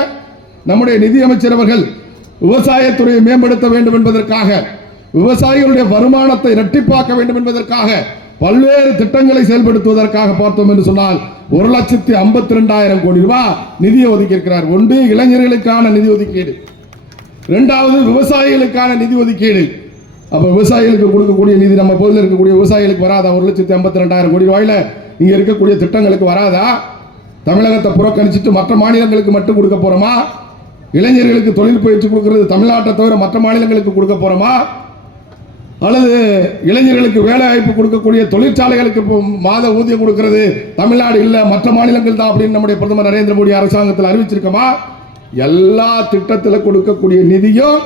நம்முடைய நிதியமைச்சர் அவர்கள் விவசாயத்துறையை மேம்படுத்த வேண்டும் என்பதற்காக, விவசாயிகளுடைய வருமானத்தை இரட்டிப்பாக்க வேண்டும் என்பதற்காக பல்வேறு திட்டங்களை செயல்படுத்துவதற்காக பார்த்தோம் என்று சொன்னால் 1,52,000 கோடி ரூபாய் நிதியை ஒதுக்கியிருக்கிறார். ஒன்று இளைஞர்களுக்கான நிதி ஒதுக்கீடு, 2வது விவசாயிகளுக்கான நிதி ஒதுக்கீடு. அப்ப விவசாயிகளுக்கு கொடுக்கக்கூடிய நிதி நம்ம பகுதியில் இருக்கக்கூடிய விவசாயிகளுக்கு வராதா? 1,52,000 கோடி ரூபாயில இங்க இருக்கக்கூடிய திட்டங்களுக்கு வராதா? தமிழகத்தை புறக்கணிச்சுட்டு மற்ற மாநிலங்களுக்கு மட்டும் கொடுக்க போறோமா? இளைஞர்களுக்கு தொழில் பயிற்சி கொடுக்கிறது தமிழ்நாட்டை தவிர மற்ற மாநிலங்களுக்கு கொடுக்க போறோமா? அல்லது இளைஞர்களுக்கு வேலை வாய்ப்பு கொடுக்கக்கூடிய தொழிற்சாலைகளுக்கு மாத ஊதியம் கொடுக்கிறது தமிழ்நாடு இல்ல மற்ற மாநிலங்கள் தான் அப்படின்னு நம்முடைய பிரதமர் நரேந்திர மோடி அரசாங்கத்தில் அறிவிச்சிருக்கோமா? எல்லா திட்டத்தில் கொடுக்கக்கூடிய நிதியும்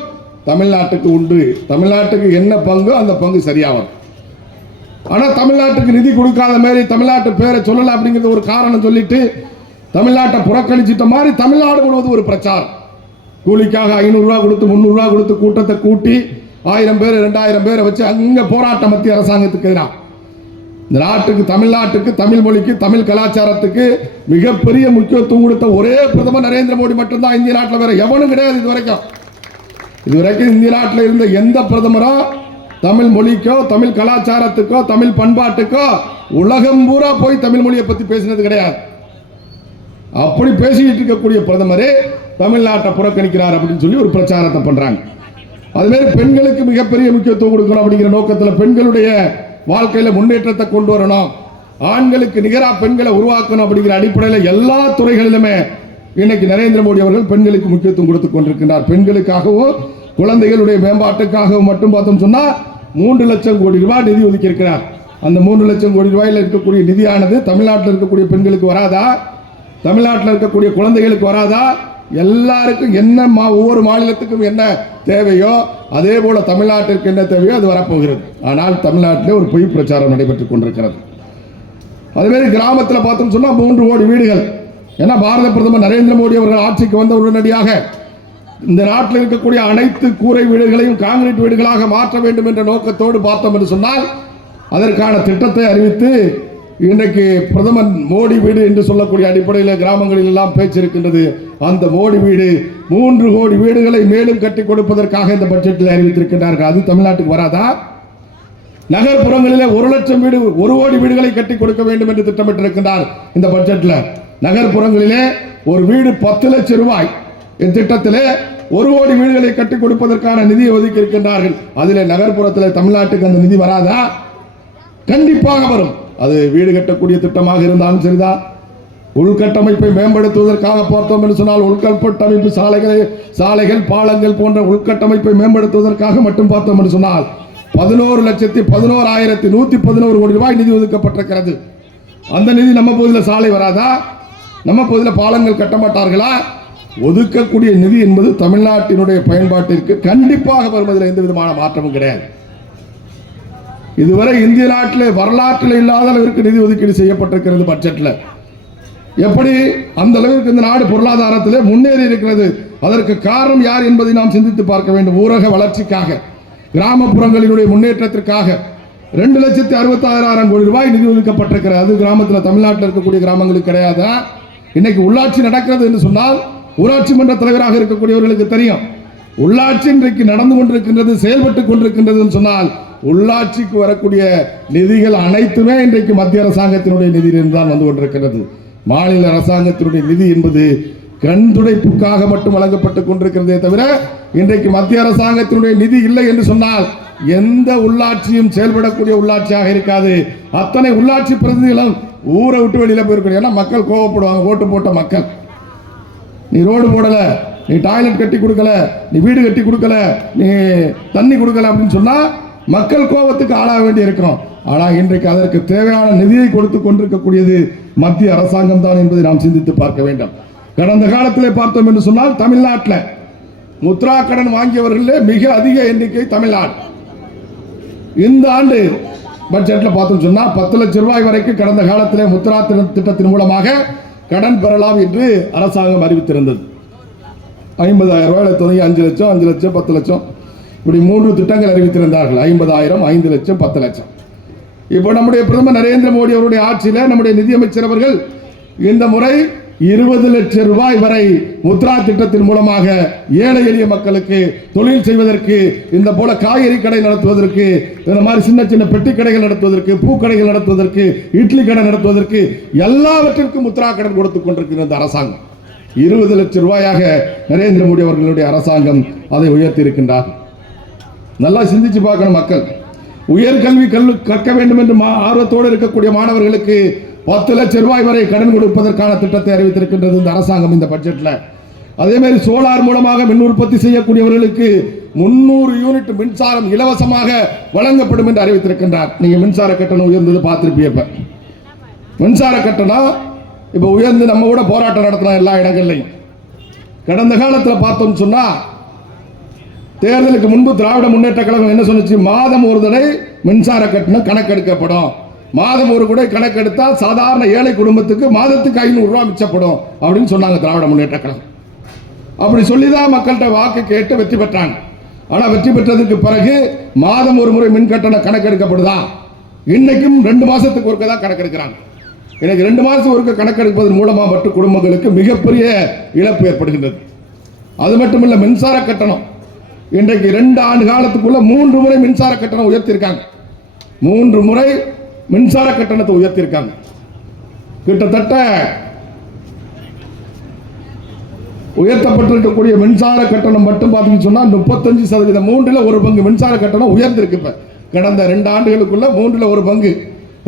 தமிழ்நாட்டுக்கு உண்டு. தமிழ்நாட்டுக்கு என்ன பங்கு அந்த பங்கு சரியாகும். ஆனா தமிழ்நாட்டுக்கு நிதி கொடுக்காத மாதிரி தமிழ்நாட்டு பேரை சொல்லல அப்படிங்கிறது ஒரு காரணம் சொல்லிட்டு தமிழ்நாட்டை புறக்கணிச்சிட்ட மாதிரி தமிழ்நாடு முழுவதும் ஒரு பிரச்சாரம். கூலிக்காக 500 ரூபாய் கொடுத்து 300 ரூபாய் கொடுத்து கூட்டத்தை கூட்டி 1000 பேர் 2000 பேரை வச்சு அங்க போராட்டம் மத்திய அரசாங்கத்துக்கு எதிராக. இந்த நாட்டுக்கு, தமிழ்நாட்டுக்கு, தமிழ் மொழிக்கு, தமிழ் கலாச்சாரத்துக்கு மிகப்பெரிய முக்கியத்துவம் கொடுத்த ஒரே பிரதமர் நரேந்திர மோடி மட்டும்தான். இந்திய நாட்டில் வேற எவனும் கிடையாது. இதுவரைக்கும் இந்திய நாட்டில் இருந்த எந்த பிரதமரோ தமிழ் மொழிக்கோ, தமிழ் கலாச்சாரத்துக்கோ, தமிழ் பண்பாட்டுக்கோ உலகம் பூரா போய் தமிழ் மொழியை பத்தி பேசினது கிடையாது. அப்படி பேசிட்டு இருக்கக்கூடிய பிரதமரே தமிழ்நாட்டை புறக்கணிக்கிறார் அப்படின்னு சொல்லி ஒரு பிரச்சாரத்தை பண்றாங்க. அதுமாதிரி பெண்களுக்கு மிகப்பெரிய முக்கியத்துவம் கொடுக்கணும் அப்படிங்கிற நோக்கத்தில் பெண்களுடைய வாழ்க்கையில முன்னேற்றத்தை கொண்டு வரணும், ஆண்களுக்கு நிகராக பெண்களை உருவாக்கணும் அப்படிங்கிற அடிப்படையில் எல்லா துறைகளிலுமே இன்னைக்கு நரேந்திர மோடி அவர்கள் பெண்களுக்கு முக்கியத்துவம் கொடுத்து கொண்டிருக்கின்றார். பெண்களுக்காகவும் குழந்தைகளுடைய மேம்பாட்டுக்காகவும் மட்டும் பார்த்தோம் சொன்னா 3 லட்சம் கோடி ரூபாய் நிதி ஒதுக்கி இருக்கிறார். அந்த 3 லட்சம் கோடி ரூபாயில் இருக்கக்கூடிய நிதியானது தமிழ்நாட்டில் இருக்கக்கூடிய பெண்களுக்கு வராதா? தமிழ்நாட்டில் இருக்கக்கூடிய குழந்தைகளுக்கு வராதா? எல்லாருக்கும் என்ன ஒவ்வொரு மாநிலத்துக்கும் என்ன தேவையோ அதே போல தமிழ்நாட்டிற்கு என்ன தேவையோ அது வரப்போகிறது. ஆனால் தமிழ்நாட்டிலே ஒரு பொய் பிரச்சாரம் நடைபெற்றுக் கொண்டிருக்கிறது. அதுமாதிரி கிராமத்தில் பார்த்தோம் சொன்னா 3 கோடி வீடுகள் ஏன்னா பாரத பிரதமர் நரேந்திர மோடி அவர்கள் ஆட்சிக்கு வந்த உடனடியாக இந்த நாட்டில் இருக்கக்கூடிய அனைத்து கூரை வீடுகளையும் கான்கிரீட் வீடுகளாக மாற்ற வேண்டும் என்ற நோக்கத்தோடு பார்த்தோம் என்று சொன்னால் அதற்கான திட்டத்தை அறிவித்து இன்றைக்கு பிரதமர் மோடி வீடு என்று சொல்லக்கூடிய அடிப்படையில் கிராமங்களில் எல்லாம் பேச்சு இருக்கின்றது. அந்த மோடி வீடு 3 கோடி வீடுகளை மேலும் கட்டி கொடுப்பதற்காக இந்த பட்ஜெட்டில் அறிவித்திருக்கிறார்கள். அது தமிழ்நாட்டுக்கு வராதா? நகர்ப்புறங்களிலே 1 லட்சம் வீடு 1 கோடி வீடுகளை கட்டி கொடுக்க வேண்டும் என்று திட்டமிட்டிருக்கிறார் இந்த பட்ஜெட்டில். நகர்ப்புறங்களிலே ஒரு வீடு 10 லட்சம் ரூபாய் இத்திட்டத்திலே 1 கோடி வீடுகளை கட்டி கொடுப்பதற்கான நிதியை ஒதுக்கி இருக்கின்றார்கள். அதில் நகர்ப்புறத்தில் தமிழ்நாட்டுக்கு அந்த நிதி வராதா? கண்டிப்பாக வரும். அது வீடு கட்டக்கூடிய திட்டமாக இருந்தாலும் சரிதான், உள்கட்டமைப்பை மேம்படுத்துவதற்காக பார்த்தோம் என்று சொன்னால் உள்கட்டமைப்பு சாலைகள் பாலங்கள் போன்ற உள்கட்டமைப்பை மேம்படுத்துவதற்காக மட்டும் பார்த்தோம் என்று சொன்னால் 11,11,111 கோடி ரூபாய் நிதி ஒதுக்கப்பட்டிருக்கிறது. அந்த நிதி நம்ம பகுதியில் சாலை வராதா? நம்ம பகுதியில் பாலங்கள் கட்ட மாட்டார்களா? ஒதுக்கக்கூடிய நிதி என்பது தமிழ்நாட்டினுடைய பயன்பாட்டிற்கு கண்டிப்பாக வருவதில் எந்த விதமான மாற்றமும் கிடையாது. இதுவரை இந்திய நாட்டில் வரலாற்றில் இல்லாத அளவிற்கு நிதி ஒதுக்கீடு செய்யப்பட்டிருக்கிறது பட்ஜெட்டில். எப்படி அந்த அளவிற்கு இந்த நாடு பொருளாதாரத்திலே முன்னேறி இருக்கிறது? அதற்கு காரணம் யார் என்பதை நாம் சிந்தித்து பார்க்க வேண்டும். ஊரக வளர்ச்சிக்காக, கிராமப்புறங்களினுடைய முன்னேற்றத்திற்காக 2,66,000 கோடி ரூபாய் நிதி ஒதுக்கப்பட்டிருக்கிறது. அது கிராமத்தில் தமிழ்நாட்டில் இருக்கக்கூடிய கிராமங்களுக்கு கிடையாதா? இன்னைக்கு உள்ளாட்சி நடக்கிறது என்று சொன்னால் ஊராட்சி மன்ற தலைவராக இருக்கக்கூடியவர்களுக்கு தெரியும். உள்ளாட்சி இன்றைக்கு நடந்து கொண்டிருக்கின்றது, செயல்பட்டுக் கொண்டிருக்கின்றது என்று சொன்னால் உள்ளாட்சிக்கு வரக்கூடிய நிதிகள் அனைத்துமே இன்றைக்கு மத்திய அரசாங்கத்தினுடைய நிதியிலிருந்து தான் வந்து கொண்டிருக்கிறது. மாநில அரசாங்கத்தினுடைய நிதி என்பது கண் துடைப்புக்காக மட்டும் வழங்கப்பட்டுக் கொண்டிருக்கிறதே தவிர இன்றைக்கு மத்திய அரசாங்கத்தினுடைய நிதி இல்லை என்று சொன்னால் எந்த உள்ளாட்சியும் செயல்படக்கூடிய உள்ளாட்சியாக இருக்காது. அத்தனை உள்ளாட்சி பிரதிநிதிகளும் ஊரை விட்டு வெளியில போயிருக்கணும். ஏன்னா மக்கள் கோவப்படுவாங்க. ஓட்டு போட்ட மக்கள், நீ ரோடு போடல, நீ டாய்லெட் கட்டி கொடுக்கல, நீ வீடு கட்டி கொடுக்கல, நீ தண்ணி கொடுக்கல அப்படின்னு சொன்னா மக்கள் கோபத்துக்கு ஆளாக வேண்டி இருக்கிறோம். ஆனால் இன்றைக்கு அதற்கு தேவையான நிதியை கொடுத்து கொண்டிருக்கக்கூடியது மத்திய அரசாங்கம் தான் என்பதை நாம் சிந்தித்து பார்க்க வேண்டும். கடந்த காலத்திலே பார்த்தோம் என்று சொன்னால் தமிழ்நாட்டில் முத்ரா கடன் வாங்கியவர்களே மிக அதிக எண்ணிக்கை தமிழ்நாடு. இந்த ஆண்டு பட்ஜெட்டில் பார்த்தோம் சொன்னால் 10 லட்சம் ரூபாய் வரைக்கும் கடந்த காலத்திலே முத்ரா திட்டத்தின் மூலமாக கடன் பெறலாம் என்று அரசாங்கம் அறிவித்திருந்தது. 50,000 ரூபாய் துணை 5 லட்சம் 5 லட்சம் 10 லட்சம் இப்படி 3 திட்டங்கள் அறிவித்திருந்தார்கள். 50,000, 5 லட்சம், 10 லட்சம். இப்போ நம்முடைய பிரதமர் நரேந்திர மோடி அவருடைய ஆட்சியில் நம்முடைய நிதியமைச்சர் அவர்கள் இந்த முறை 20 லட்சம் ரூபாய் வரை முத்ரா திட்டத்தின் மூலமாக ஏழை எளிய மக்களுக்கு தொழில் செய்வதற்கு, இந்த போல காய்கறி கடை நடத்துவதற்கு, இந்த மாதிரி சின்ன சின்ன பெட்டி கடைகள் நடத்துவதற்கு, பூக்கடைகள் நடத்துவதற்கு, இட்லி கடை நடத்துவதற்கு எல்லாவற்றிற்கும் முத்ரா கடன் கொடுத்துக் கொண்டிருக்கிற இந்த அரசாங்கம் 20 லட்சம் ரூபாயாக நரேந்திர மோடி அவர்களுடைய அரசாங்கம் அதை உயர்த்தி இருக்கின்றார். நல்லா சிந்திச்சு பார்க்கணும். மக்கள் உயர்கல்வி கற்க வேண்டும் என்று ஆர்வத்தோடு இருக்கக்கூடிய மாணவர்களுக்கு 10 லட்சம் ரூபாய் வரை கடன் கொடுப்பதற்கான திட்டத்தை அறிவித்திருக்கின்றது இந்த அரசாங்கம் இந்த பட்ஜெட்டில். அதே மாதிரி சோலார் மூலமாக மின் உற்பத்தி செய்யக்கூடியவர்களுக்கு 300 யூனிட் மின்சாரம் இலவசமாக வழங்கப்படும் என்று அறிவித்திருக்கின்றார். நீங்க மின்சார கட்டணம் உயர்ந்தது பார்த்திருப்பீங்க. மின்சார கட்டணம் இப்ப உயர்ந்து நம்ம கூட போராட்டம் நடத்தலாம் எல்லா இடங்கள்லையும். கடந்த காலத்தில் பார்த்தோம் சொன்னா தேர்தலுக்கு முன்பு திராவிட முன்னேற்ற கழகம் என்ன சொன்னுச்சு? மாதம் ஒரு தடவை மின்சார கட்டணம் கணக்கெடுக்கப்படும், மாதம் ஒரு கூட கணக்கெடுத்தால் சாதாரண ஏழை குடும்பத்துக்கு மாதத்துக்கு 500 ரூபாய் மிச்சப்படும் அப்படின்னு சொன்னாங்க திராவிட முன்னேற்ற கழகம். அப்படி சொல்லிதான் மக்கள்கிட்ட வாக்கு கேட்டு வெற்றி பெற்றாங்க. ஆனா வெற்றி பெற்றதுக்கு பிறகு மாதம் ஒரு முறை மின் கட்டணம் கணக்கெடுக்கப்படுதா? இன்னைக்கும் 2 மாசத்துக்கு ஒருக்க தான் கணக்கெடுக்கிறாங்க. எனக்கு 2 மாசம் ஒருக்க கணக்கெடுப்பதன் மூலமா மட்டும் குடும்பங்களுக்கு மிகப்பெரிய இழப்பு ஏற்படுகின்றது. அது மட்டுமல்ல, மின்சார கட்டணம் இன்றைக்கு 2 ஆண்டு காலத்துக்குள்ள 3 முறை மின்சார கட்டணம் உயர்த்திருக்காங்க. 3 முறை மின்சார கட்டணத்தை உயர்த்திருக்காங்க. கிட்டத்தட்ட உயர்த்தப்பட்டிருக்கக்கூடிய மின்சார கட்டணம் மட்டும் பார்த்தீங்கன்னு சொன்னா 35%, 3ல் 1 பங்கு மின்சார கட்டணம் உயர்ந்திருக்கு. இப்ப கடந்த 2 ஆண்டுகளுக்குள்ள 3ல் 1 பங்கு.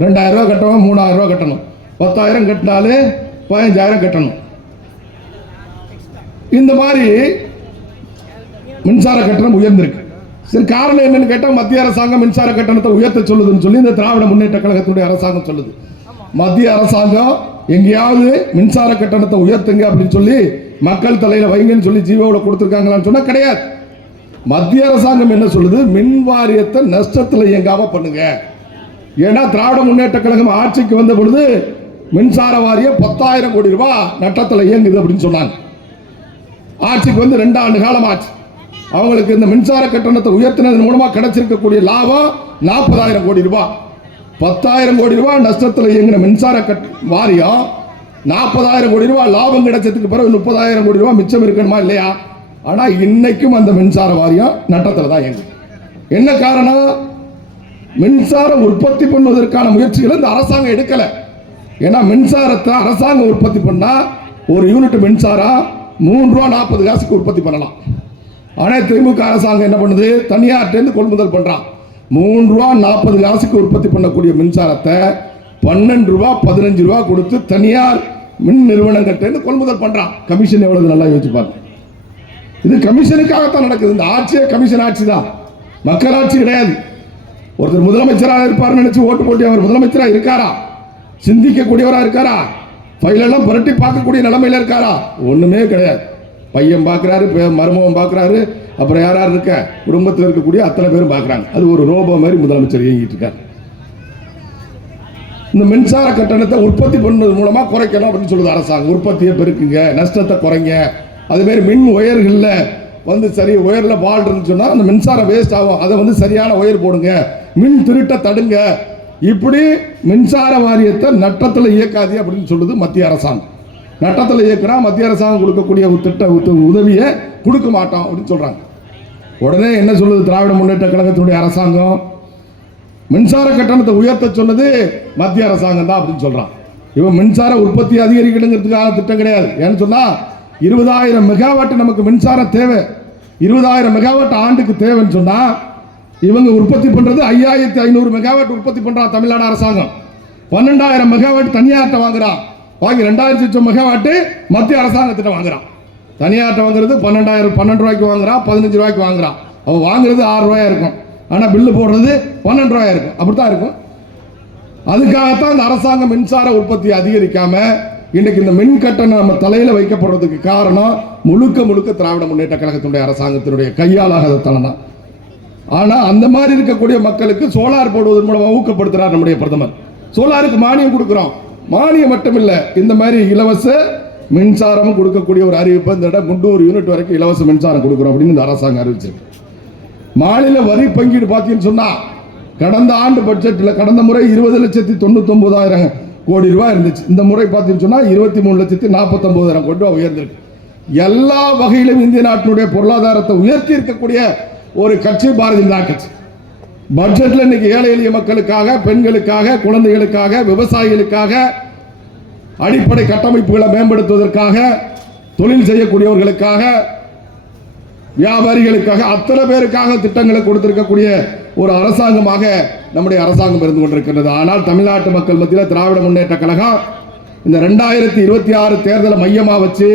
2,000 ரூபாய் கட்டணும், 3,000 ரூபாய் கட்டணும், 10,000 கட்டினாலே 15,000 கட்டணும். இந்த மாதிரி மின்சார கட்டணம் உயர்ந்திருக்கு. சரி, காரணம் என்னன்னு கேட்டா மத்திய அரசாங்கம் மின்சார கட்டணத்தை உயர்த்த சொல்லுதுன்னு சொல்லி இந்த திராவிட முன்னேற்ற கழகத்துடைய அரசாங்கம் சொல்லுது. மத்திய அரசாங்கம் எங்கேயாவது மின்சார கட்டணத்தை உயர்த்துங்க அப்படின்னு சொல்லி மக்கள் தலையில வைங்கன்னு சொல்லி ஜீவோட கொடுத்துருக்காங்களான்னு சொன்னா கிடையாது. மத்திய அரசாங்கம் என்ன சொல்லுது? மின் வாரியத்தை நஷ்டத்தில் இயங்காம பண்ணுங்க. ஏன்னா திராவிட முன்னேற்ற கழகம் ஆட்சிக்கு வந்த பொழுது மின்சார வாரியம் 10,000 கோடி ரூபாய் நட்டத்தில் இயங்குது அப்படின்னு சொன்னாங்க. ஆட்சிக்கு வந்து 2 ஆண்டு காலம் ஆச்சு. அவங்களுக்கு இந்த மின்சார கட்டணத்தை உயர்த்தினதன் மூலமா கிடைச்சிருக்கக்கூடிய லாபம் 40,000 கோடி ரூபாய். 10,000 கோடி ரூபாய் நஷ்டத்தில் இயங்கின மின்சார வாரியம் 40,000 கோடி ரூபாய் லாபம் கிடைச்சதுக்கு பிறகு 30,000 கோடி ரூபாய் மிச்சம் இருக்கணுமா இல்லையா? ஆனா இன்னைக்கும் அந்த மின்சார வாரியம் நட்டத்தில் தான் இயங்குது. என்ன காரணம்? மின்சாரம் உற்பத்தி பண்ணுவதற்கான முயற்சிகளை இந்த அரசாங்கம் எடுக்கல. ஏன்னா மின்சாரத்தை அரசாங்கம் உற்பத்தி பண்ணா ஒரு யூனிட் மின்சாரம் 3 ரூபா 40 காசுக்கு உற்பத்தி பண்ணலாம். ஆனால் திமுக அரசாங்கம் என்ன பண்ணுது? தனியார்ட்டேருந்து கொள்முதல் பண்றான். 3 ரூபா 40 காசுக்கு உற்பத்தி பண்ணக்கூடிய மின்சாரத்தை 12 ரூபா 15 ரூபா கொடுத்து தனியார் மின் நிறுவனங்கள்ட்ட கொள்முதல் பண்றான். கமிஷன் எவ்வளவு நல்லா யோசிப்பாங்க. இது கமிஷனுக்காகத்தான் நடக்குது. இந்த ஆட்சியே கமிஷன் ஆட்சி தான், மக்கள் ஆட்சி கிடையாது. ஒருத்தர் முதலமைச்சராக இருப்பார் நினைச்சு ஓட்டு போட்டி அவர் முதலமைச்சராக இருக்காரா? சிந்திக்கக்கூடியவரா இருக்காரா? ஃபைலெல்லாம் புரட்டி பார்க்கக்கூடிய நிலைமையில இருக்காரா? ஒண்ணுமே கிடையாது. பையன் பார்க்குறாரு, மருமகன் பார்க்குறாரு, அப்புறம் யார் யார் இருக்க குடும்பத்தில் இருக்கக்கூடிய அத்தனை பேரும் பார்க்குறாங்க. அது ஒரு ரோபோ மாதிரி முதலமைச்சர் இயங்கிட்டு இருக்காரு. இந்த மின்சார கட்டணத்தை உற்பத்தி பண்ணது மூலமா குறைக்கணும் அப்படின்னு சொல்லுது அரசாங்கம். உற்பத்தியை பெருக்குங்க, நஷ்டத்தை குறைங்க. அதுமாரி மின் ஒயர்களில் வந்து சரி ஒயரில் பால் இருந்துன்னு சொன்னால் அந்த மின்சாரம் வேஸ்ட் ஆகும், அதை வந்து சரியான ஒயர் போடுங்க, மின் திருட்டை தடுங்க. இப்படி மின்சார வாரியத்தை நட்டத்தில் இயக்காது அப்படின்னு சொல்லுது மத்திய அரசாங்கம். நட்டத்தில் இயக்கினா மத்திய அரசாங்கம் கொடுக்கக்கூடிய உதவியை கொடுக்க மாட்டோம் அப்படின்னு சொல்றாங்க. உடனே என்ன சொல்லுது திராவிட முன்னேற்ற கழகத்தினுடைய அரசாங்கம்? மின்சார கட்டணத்தை உயர்த்த சொன்னது மத்திய அரசாங்கம் தான் அப்படின்னு சொல்றான். இவன் மின்சார உற்பத்தி அதிகரிக்கணுங்கிறதுக்கான திட்டம் கிடையாது. ஏன்னு சொன்னா 20,000 மெகாவாட் நமக்கு மின்சாரம் தேவை. 20,000 மெகாவாட் ஆண்டுக்கு தேவைன்னு சொன்னா இவங்க உற்பத்தி பண்றது 5,500 மெகாவாட் உற்பத்தி பண்றான் தமிழ்நாடு அரசாங்கம். 12,000 மெகாவாட் தனியார்ட்ட வாங்குறான். வாங்கி 2,000 மெகாவாட் மத்திய அரசாங்கத்திட்ட வாங்குறான். தனியார்ட்ட வாங்குறது 12 ரூபாய்க்கு வாங்குறான், 15 ரூபாய்க்கு வாங்குறான். அவன் வாங்குறது 6 ரூபாயா இருக்கும், ஆனா பில்லு போடுறது 12 ரூபாயா இருக்கும். அப்படித்தான் இருக்கும். அதுக்காகத்தான் இந்த அரசாங்கம் மின்சார உற்பத்தி அதிகரிக்காம இன்னைக்கு இந்த மின் கட்டணம் நம்ம தலையில வைக்கப்படுறதுக்கு காரணம் முழுக்க முழுக்க திராவிட முன்னேற்ற கழகத்தினுடைய அரசாங்கத்தினுடைய கையாளாகாத தனம் தான். ஆனா அந்த மாதிரி இருக்கக்கூடிய மக்களுக்கு சோலார் போடுவதன் மூலமா ஊக்கப்படுத்துறார் நம்முடைய பிரதமர். சோலாருக்கு மானியம் கொடுக்கிறோம். மானியம் மட்டும் இல்ல, இந்த மாதிரி இலவச மின்சாரம் கொடுக்கக்கூடிய ஒரு அறிவிப்பு இந்த இடம் 300 யூனிட் வரைக்கும் இலவச மின்சாரம் கொடுக்கிறோம் அப்படின்னு இந்த அரசாங்கம் அறிவிச்சிருக்கு. மாநில வரி பங்கீடு பார்த்தீங்கன்னு சொன்னா கடந்த ஆண்டு பட்ஜெட்ல கடந்த முறை 20,99,000 கோடி ரூபாய் இருந்துச்சு. இந்த முறை பார்த்தீங்கன்னு சொன்னா 23,49,000 கோடி ரூபாய் உயர்ந்திருக்கு. எல்லா வகையிலும் இந்திய நாட்டினுடைய பொருளாதாரத்தை உயர்த்தி இருக்கக்கூடிய ஒரு கட்சி பாரதிய ஜனதா கட்சி. பட்ஜெட்ல இன்னைக்கு ஏழை எளிய மக்களுக்காக, பெண்களுக்காக, குழந்தைகளுக்காக, விவசாயிகளுக்காக, அடிப்படை கட்டமைப்புகளை மேம்படுத்துவதற்காக, தொழில் செய்யக்கூடியவர்களுக்காக, வியாபாரிகளுக்காக, அத்தனை பேருக்காக திட்டங்களை கொடுத்திருக்கக்கூடிய ஒரு அரசாங்கமாக நம்முடைய அரசாங்கம் இருந்து கொண்டிருக்கிறது. ஆனால் தமிழ்நாட்டு மக்கள் மத்தியில் திராவிட முன்னேற்ற கழகம் இந்த 2026 தேர்தலை மையமாக வச்சு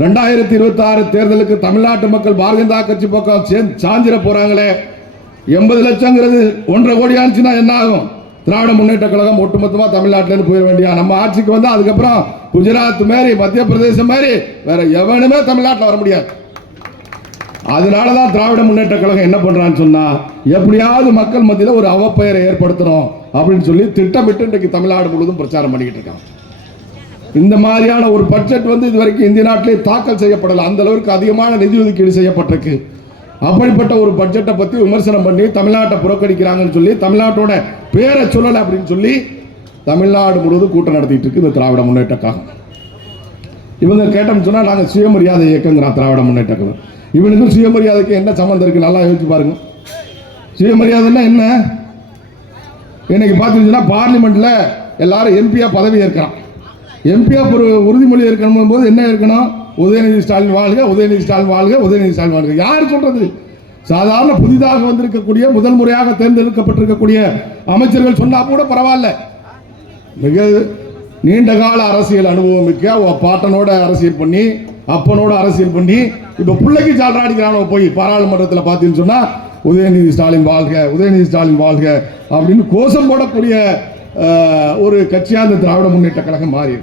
2026 தேர்தலுக்கு தமிழ்நாட்டு மக்கள் பாரதிய ஜனதா கட்சி பக்கம் சாஞ்சிட போறாங்களே. 80 லட்சங்கிறது 1.5 கோடி ஆச்சுன்னா என்ன ஆகும்? திராவிட முன்னேற்ற கழகம் ஒட்டுமொத்தமா தமிழ்நாட்டிலிருந்து போயிட வேண்டிய நம்ம ஆட்சிக்கு வந்து அதுக்கப்புறம் குஜராத் மாதிரி, மத்திய பிரதேசம் மாதிரி வேற எவனுமே தமிழ்நாட்டில் வர முடியாது. அதனாலதான் திராவிட முன்னேற்ற கழகம் என்ன பண்றான்னு சொன்னா எப்படியாவது மக்கள் மத்தியில் ஒரு அவப்பெயரை ஏற்படுத்தணும் அப்படின்னு சொல்லி திட்டமிட்டு இன்றைக்கு தமிழ்நாடு முழுவதும் பிரச்சாரம் பண்ணிக்கிட்டு இருக்காங்க. இந்த மாதிரியான ஒரு பட்ஜெட் வந்து இதுவரைக்கும் இந்திய நாட்டிலே தாக்கல் செய்யப்படல. அந்த அளவுக்கு அதிகமான நிதி ஒதுக்கீடு செய்யப்பட்டிருக்கு. அப்படிப்பட்ட ஒரு பட்ஜெட்டை பத்தி விமர்சனம் பண்ணி தமிழ்நாட்டை புறக்கணிக்கிறாங்கன்னு சொல்லி தமிழ்நாட்டோட பேரை சொல்லலை அப்படின்னு சொல்லி தமிழ்நாடு முழுவதும் கூட்டம் நடத்திட்டு இருக்கு இந்த திராவிட முன்னேற்ற கழகம். இவங்க கேட்டோம்னு சொன்னா நாங்க சுயமரியாதை இயக்கங்கிறோம் திராவிட முன்னேற்ற கழகம். இவனுக்கும் சுயமரியாதைக்கு என்ன சம்பந்தம் இருக்கு? நல்லா யோசிச்சு பாருங்க. சுயமரியாதைன்னா என்ன? இன்னைக்கு பார்த்தீங்கன்னா பார்லிமெண்ட்ல எல்லாரும் எம்பியா பதவி ஏற்கிறான். எம்பியா ஒரு உறுதிமொழி ஏற்கணும் போது என்ன இருக்கணும்? உதயநிதி ஸ்டாலின் வாழ்க, உதயநிதி ஸ்டாலின் வாழ்க, உதயநிதி ஸ்டாலின் வாழ்க. யார் சொல்றது? சாதாரண புதிதாக வந்திருக்கக்கூடிய முதல் முறையாக தேர்ந்தெடுக்கப்பட்டிருக்கக்கூடிய அமைச்சர்கள் சொன்னா கூட பரவாயில்ல. மிக நீண்ட கால அரசியல் அனுபவம் மிக்க பாட்டனோட அரசியல் பண்ணி, அப்பனோட அரசியல் பண்ணி, இப்ப பிள்ளைக்கு சால்ரா அடிக்கிறானோ போய் பாராளுமன்றத்தில் பார்த்தீங்கன்னு சொன்னா உதயநிதி ஸ்டாலின் வாழ்க, உதயநிதி ஸ்டாலின் வாழ்க அப்படின்னு கோஷம் போடக்கூடிய ஒரு கட்சியா இந்த திராவிட முன்னேற்ற கழகம் மாறி.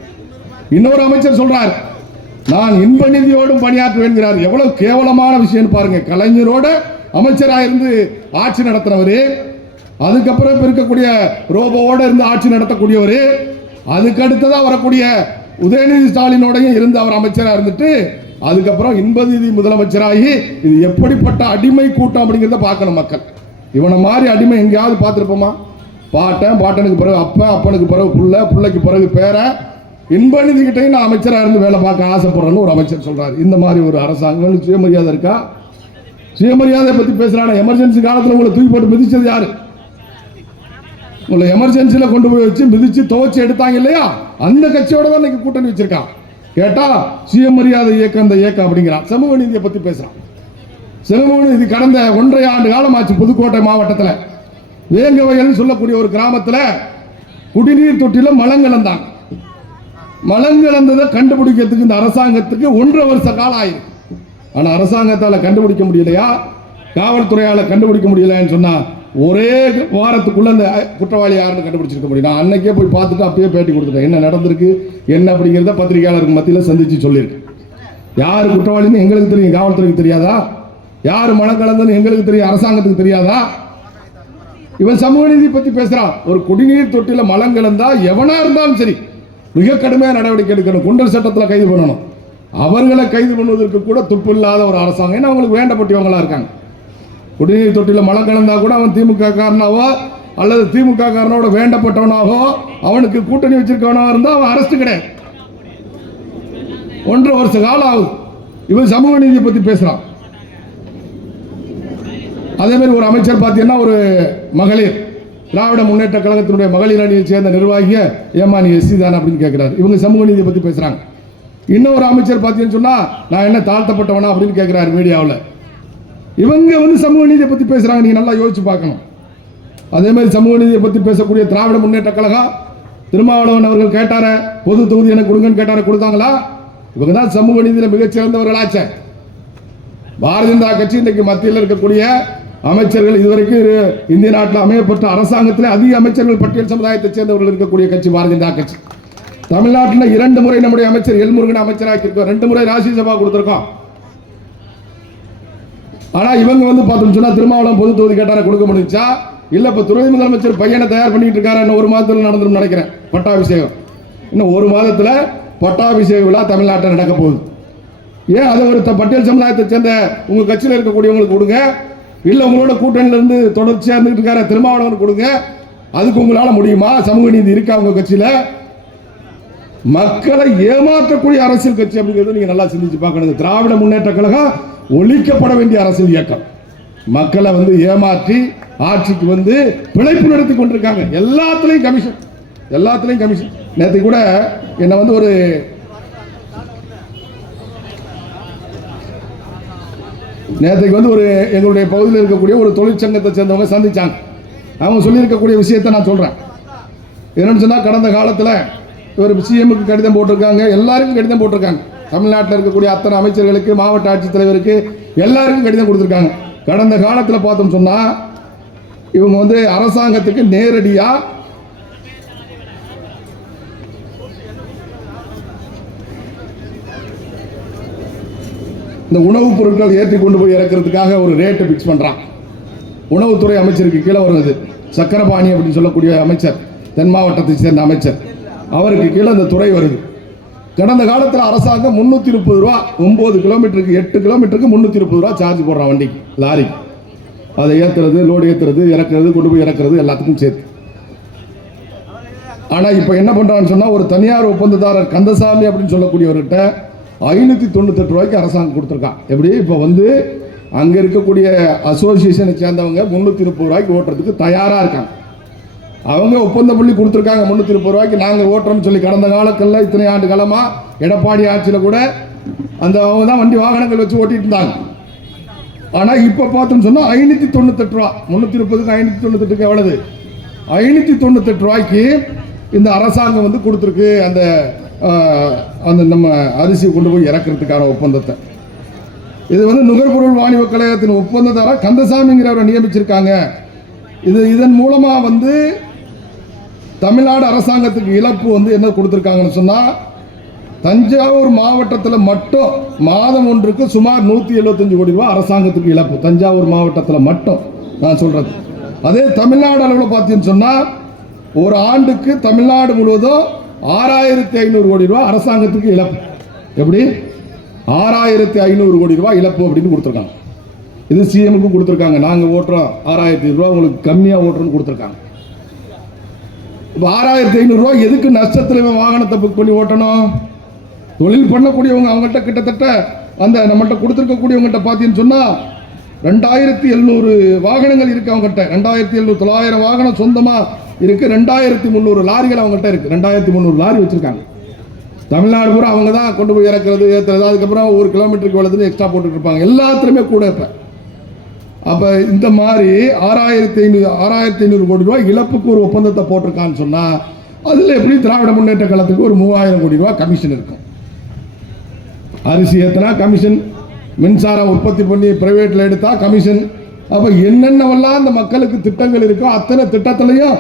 இன்னொரு அமைச்சர் சொல்றார், நான் இன்ப நிதியோடும் பணியாற்றுவேன். எவ்வளவு கேவலமான விஷயம் பாருங்க. கலைஞரோட அமைச்சராக இருந்து ஆட்சி நடத்தினவரு, அதுக்கப்புறம் இருக்கக்கூடிய ரோபோவோட இருந்து ஆட்சி நடத்தக்கூடியவர், அதுக்கு அடுத்ததாக வரக்கூடிய உதயநிதி ஸ்டாலினோடையும் இருந்து அவர் அமைச்சராக இருந்துட்டு அதுக்கப்புறம் இன்பநிதி முதலமைச்சராகி இது எப்படிப்பட்ட அடிமை கூட்டம் அப்படிங்கிறத பார்க்கணும் மக்கள். இவனை மாதிரி அடிமை எங்கேயாவது பார்த்துருப்போமா? பாட்டனுக்கு பிறகு அப்பனுக்கு பிறகு பிள்ளைக்கு பிறகு பேரன், இன்பநிதி கிட்டையும் நான் அமைச்சராக இருந்து வேலை பார்க்க ஆசைப்படுறேன்னு ஒரு அமைச்சர் சொல்றாரு. இந்த மாதிரி ஒரு அரசாங்கம் சுயமரியாதை இருக்கா? சுயமரியாதை பத்தி பேசுறாங்க. எமர்ஜென்சி காலத்தில் உங்களை தூக்கி போட்டு மிதிச்சது யாரு? உங்களை எமர்ஜென்சியில் கொண்டு போய் வச்சு மிதிச்சு துவச்சி எடுத்தாங்க இல்லையா? அந்த கட்சியோட தான் இன்னைக்கு கூட்டணி வச்சிருக்கான். கேட்டா சுயமரியாதை இயக்கம் இந்த இயக்கம் அப்படிங்கிறான். சமூக நீதியை பத்தி பேசுறான். சமூக நீதி கடந்த 1.5 ஆண்டு காலமாச்சு புதுக்கோட்டை மாவட்டத்தில் வேங்கவயல் சொல்லக்கூடிய ஒரு கிராமத்தில் குடிநீர் தொட்டில மலங்கலந்தாங்க. மலங்கலந்ததை கண்டுபிடிக்கிறதுக்கு இந்த அரசாங்கத்துக்கு 1.5 வருஷ காலம் ஆயிருக்கு. ஆனா அரசாங்கத்தால கண்டுபிடிக்க முடியலையா, காவல்துறையால கண்டுபிடிக்க முடியலன்னு சொன்னா ஒரே வாரத்துக்குள்ள அந்த குற்றவாளி யாருன்னு கண்டுபிடிச்சிருக்க முடியும். நான் அன்னைக்கே போய் பார்த்துட்டு அப்பயே பேட்டி கொடுத்துட்டேன். என்ன நடந்திருக்கு என்ன அப்படிங்கிறத பத்திரிகையாளருக்கு மத்தியில் சந்திச்சு சொல்லியிருக்கு. யாரு குற்றவாளின்னு எங்களுக்கு தெரியும், காவல்துறைக்கு தெரியாதா? யாரு மலம் கலந்தன்னு எங்களுக்கு தெரியும், அரசாங்கத்துக்கு தெரியாதா? இவன் சமூக நீதி பத்தி பேசுறான். ஒரு குடிநீர் தொட்டில மலம் கலந்தா எவனா இருந்தாலும் சரி மிக கடுமையான நடவடிக்கை எடுக்கணும். குண்டர் சட்டத்தில் கைது பண்ணணும். அவர்களை கைது பண்ணுவதற்கு கூட துப்பு இல்லாத ஒரு அரசாங்கம். ஏன்னா அவங்களுக்கு வேண்டப்பட்டவங்களா இருக்காங்க. குடிநீர் தொட்டில மலம் கலந்தா கூட அவன் திமுக காரனாவோ அல்லது திமுக காரனோட வேண்டப்பட்டவனாகோ அவனுக்கு கூட்டணி வச்சிருக்கவனாக இருந்தா அவன் அரெஸ்ட் கிடையாது. 1.5 வருஷ காலம் ஆகுது. இவன் சமூக நீதியை பத்தி பேசுறான். அதே மாதிரி ஒரு அமைச்சர் பார்த்தீங்கன்னா ஒரு மகளிர் திராவிட முன்னேற்ற கழகத்தினுடைய மகளிர் அணியை சேர்ந்த நிர்வாகிய ஏமா நீ எஸ்சி தானே அப்படின்னு கேட்கிறாரு. இவங்க சமூக நீதியை பத்தி பேசுறாங்க. இன்னொரு அமைச்சர் பார்த்தீங்கன்னு சொன்னா நான் என்ன தாழ்த்தப்பட்டவனா அப்படின்னு கேட்கிறாரு மீடியாவில். இவங்க சமூக நீதியை பத்தி பேசுறாங்க. நீங்க நல்லா யோசிச்சு பார்க்கணும். அதே மாதிரி சமூக நீதியை பத்தி பேசக்கூடிய திராவிட முன்னேற்ற கழகம் திருமாவளவன் அவர்கள் கேட்டார பொது தொகுதி எனக்கு கொடுங்கன்னு கேட்டார, கொடுத்தாங்களா? இவங்க தான் சமூக நீதியில் மிகச்சிறந்தவர்களாச்சே. பாரதிய ஜனதா கட்சி இன்னைக்கு மத்தியில் இருக்கக்கூடிய அமைச்சர்கள் இதுவரைக்கும் இந்திய நாட்டில் அமையப்பட்ட அரசாங்கத்தில் அதிக அமைச்சர்கள் பட்டியல் சமுதாயத்தை சேர்ந்தவர்கள் இருக்கக்கூடிய கட்சி பாரதிய ஜனதா கட்சி. தமிழ்நாட்டில் 2 முறை நம்முடைய அமைச்சர் எல்முருகன் அமைச்சராக்கியிருக்கோம். 2 முறை ராஜ்யசபா கொடுத்திருக்கோம். ஆனா இவங்க பார்த்தோம் சொன்னா திருமாவளவன் பொது தொகுதி கேட்டார கொடுக்க முடிஞ்சா இல்ல? இப்ப துணை முதலமைச்சர் பையனை தயார் பண்ணிட்டு இருக்காரு. இன்னும் 1 மாதத்துல நடந்துடும் நினைக்கிறேன் பட்டாபிஷேகம். இன்னும் 1 மாதத்துல பட்டாபிஷேக விழா தமிழ்நாட்டில் நடக்க போகுது. ஏன் அதை ஒரு பட்டியல் சமுதாயத்தை சேர்ந்த உங்க கட்சியில் இருக்கக்கூடியவங்களுக்கு கொடுங்க, இல்ல உங்களோட கூட்டணியில இருந்து தொடர்ச்சியா இருந்துட்டு இருக்கார திருமாவளவன் கொடுங்க. அதுக்கு உங்களால முடியுமா? சமூக நீதி இருக்கா உங்க கட்சியில? மக்களை ஏமாற்றக்கூடிய அரசியல் கட்சி அப்படிங்கிறத நீங்க நல்லா சிந்திச்சு பார்க்கணும். திராவிட முன்னேற்ற கழகம் ஒழிக்கப்பட வேண்டிய அரசியல் இயக்கம். மக்களை ஏமாற்றி ஆட்சிக்கு பிழைப்பு நடத்தி கொண்டிருக்காங்க. எல்லாத்துலயும் கமிஷன். நேற்று கூட என்ன ஒரு நேற்றுக்கு ஒரு எங்களுடைய பகுதியில் இருக்கக்கூடிய ஒரு தொழிற்சங்கத்தை சேர்ந்தவங்க சந்திச்சாங்க. அவங்க சொல்லியிருக்கக்கூடிய விஷயத்தை நான் சொல்றேன். என்னன்னு சொன்னா கடந்த காலத்தில் இவர் சிஎம்க்கு கடிதம் போட்டிருக்காங்க, எல்லாருக்கும் கடிதம் போட்டிருக்காங்க. தமிழ்நாட்டில் இருக்கக்கூடிய அத்தனை அமைச்சர்களுக்கு, மாவட்ட ஆட்சித்தலைவருக்கு எல்லாருக்கும் கடிதம் கொடுத்துருக்காங்க. கடந்த காலத்தில் பார்த்தோம் சொன்னா இவங்க அரசாங்கத்துக்கு நேரடியா இந்த உணவுப் பொருட்கள் ஏற்றி கொண்டு போய் இறக்கிறதுக்காக ஒரு ரேட்டை பிக்ஸ் பண்றான். உணவுத்துறை அமைச்சருக்கு கீழே வருது சக்கரபாணி அப்படின்னு சொல்லக்கூடிய அமைச்சர், தென் மாவட்டத்தை சேர்ந்த அமைச்சர். அவருக்கு கீழே இந்த துறை வருது. கடந்த காலத்தில் அரசாங்கம் 330 ரூபா 9 கிலோமீட்டருக்கு 8 கிலோமீட்டருக்கு 330 ரூபா சார்ஜ் போடுறான் வண்டிக்கு, லாரிக்கு. அதை ஏற்றுறது, லோடு ஏற்றுறது, இறக்குறது, கொண்டு போய் இறக்குறது எல்லாத்துக்கும் சேர்த்து. ஆனால் இப்போ என்ன பண்ணுறான்னு சொன்னால் ஒரு தனியார் ஒப்பந்ததாரர் கந்தசாமி அப்படின்னு சொல்லக்கூடியவர்கிட்ட 598 ரூபாய்க்கு அரசாங்கம் கொடுத்துருக்கான். எப்படி இப்போ அங்கே இருக்கக்கூடிய அசோசியேஷனை சேர்ந்தவங்க 330 ரூபாய்க்கு ஓட்டுறதுக்கு தயாராக இருக்காங்க. அவங்க ஒப்பந்த புள்ளி கொடுத்துருக்காங்க 330 ரூபாய்க்கு நாங்கள் ஓட்டுறோம்னு சொல்லி. கடந்த காலங்களில் இத்தனை ஆண்டு காலமாக எடப்பாடி ஆட்சியில் கூட அவங்க தான் வண்டி வாகனங்கள் வச்சு ஓட்டிட்டு இருந்தாங்க. ஆனால் இப்போ பார்த்தோம்னு சொன்னால் 598 ரூபா, 330க்கு 598க்கு எவ்வளவு? 598 ரூபாய்க்கு இந்த அரசாங்கம் கொடுத்துருக்கு அந்த நம்ம அரிசி கொண்டு போய் இறக்கிறதுக்கான ஒப்பந்தத்தை. இது நுகர்பொருள் வாணிப கழகத்தின் ஒப்பந்ததாரர் கந்தசாமிங்கிறவரை நியமிச்சிருக்காங்க. இதன் மூலமா தமிழ்நாடு அரசாங்கத்துக்கு இழப்பு என்ன கொடுத்திருக்காங்கன்னு சொன்னா தஞ்சாவூர் மாவட்டத்தில் மட்டும் மாதம் ஒன்றுக்கு சுமார் 175 கோடி ரூபாய் அரசாங்கத்துக்கு இழப்பு. தஞ்சாவூர் மாவட்டத்தில் மட்டும் நான் சொல்றது. அதே தமிழ்நாடு அளவில் பார்த்தீங்கன்னு சொன்னா ஒரு ஆண்டுக்கு தமிழ்நாடு முழுவதும் 6500 கோடி ரூபாய் அரசாங்கத்துக்கு இழப்பு. எப்படி 6500 கோடி ரூபாய் இழப்பு அப்படின்னு கொடுத்துருக்காங்க. இது சிஎம்க்கு கொடுத்துருக்காங்க. நாங்கள் ஓட்டுறோம் 6500 ரூபா, உங்களுக்கு கம்மியாக ஓட்டுறோன்னு கொடுத்துருக்காங்க. இப்போ 6500 ரூபா எதுக்கு நஷ்டத்தில் வாகனத்தை புக் பண்ணி ஓட்டணும்? தொழில் பண்ணக்கூடியவங்க அவங்கள்ட்ட கிட்டத்தட்ட அந்த நம்மகிட்ட கொடுத்துருக்கக்கூடியவங்ககிட்ட பார்த்தீங்கன்னு சொன்னால் 2700 வாகனங்கள் இருக்குது அவங்ககிட்ட. 2700 வாகனம் சொந்தமாக இருக்குது. 2300 லாரிகள் அவங்ககிட்ட இருக்குது. 2300 லாரி வச்சுருக்காங்க. தமிழ்நாடு பூரா அவங்க தான் கொண்டு போய் இறக்குறது, ஏற்றுறது. அதுக்கப்புறம் 1 கிலோமீட்டருக்கு வளர்த்துன்னு எக்ஸ்ட்ரா போட்டுட்டு இருப்பாங்க. எல்லாத்துலேயுமே கூட இப்போ. அப்போ இந்த மாதிரி 6500 கோடி ரூபாய் இழப்புக்கு ஒரு ஒப்பந்தத்தை போட்டிருக்கான்னு சொன்னால் அதில் எப்படி திராவிட முன்னேற்ற கழகத்துக்கு ஒரு 3000 கோடி ரூபாய் கமிஷன் இருக்கும். அரிசி ஏற்றினா கமிஷன், மின்சாரம் உற்பத்தி பண்ணி பிரைவேட்டில் எடுத்தால் கமிஷன். அப்போ என்னென்னவெல்லாம் அந்த மக்களுக்கு திட்டங்கள் இருக்கோ அத்தனை திட்டத்திலையும்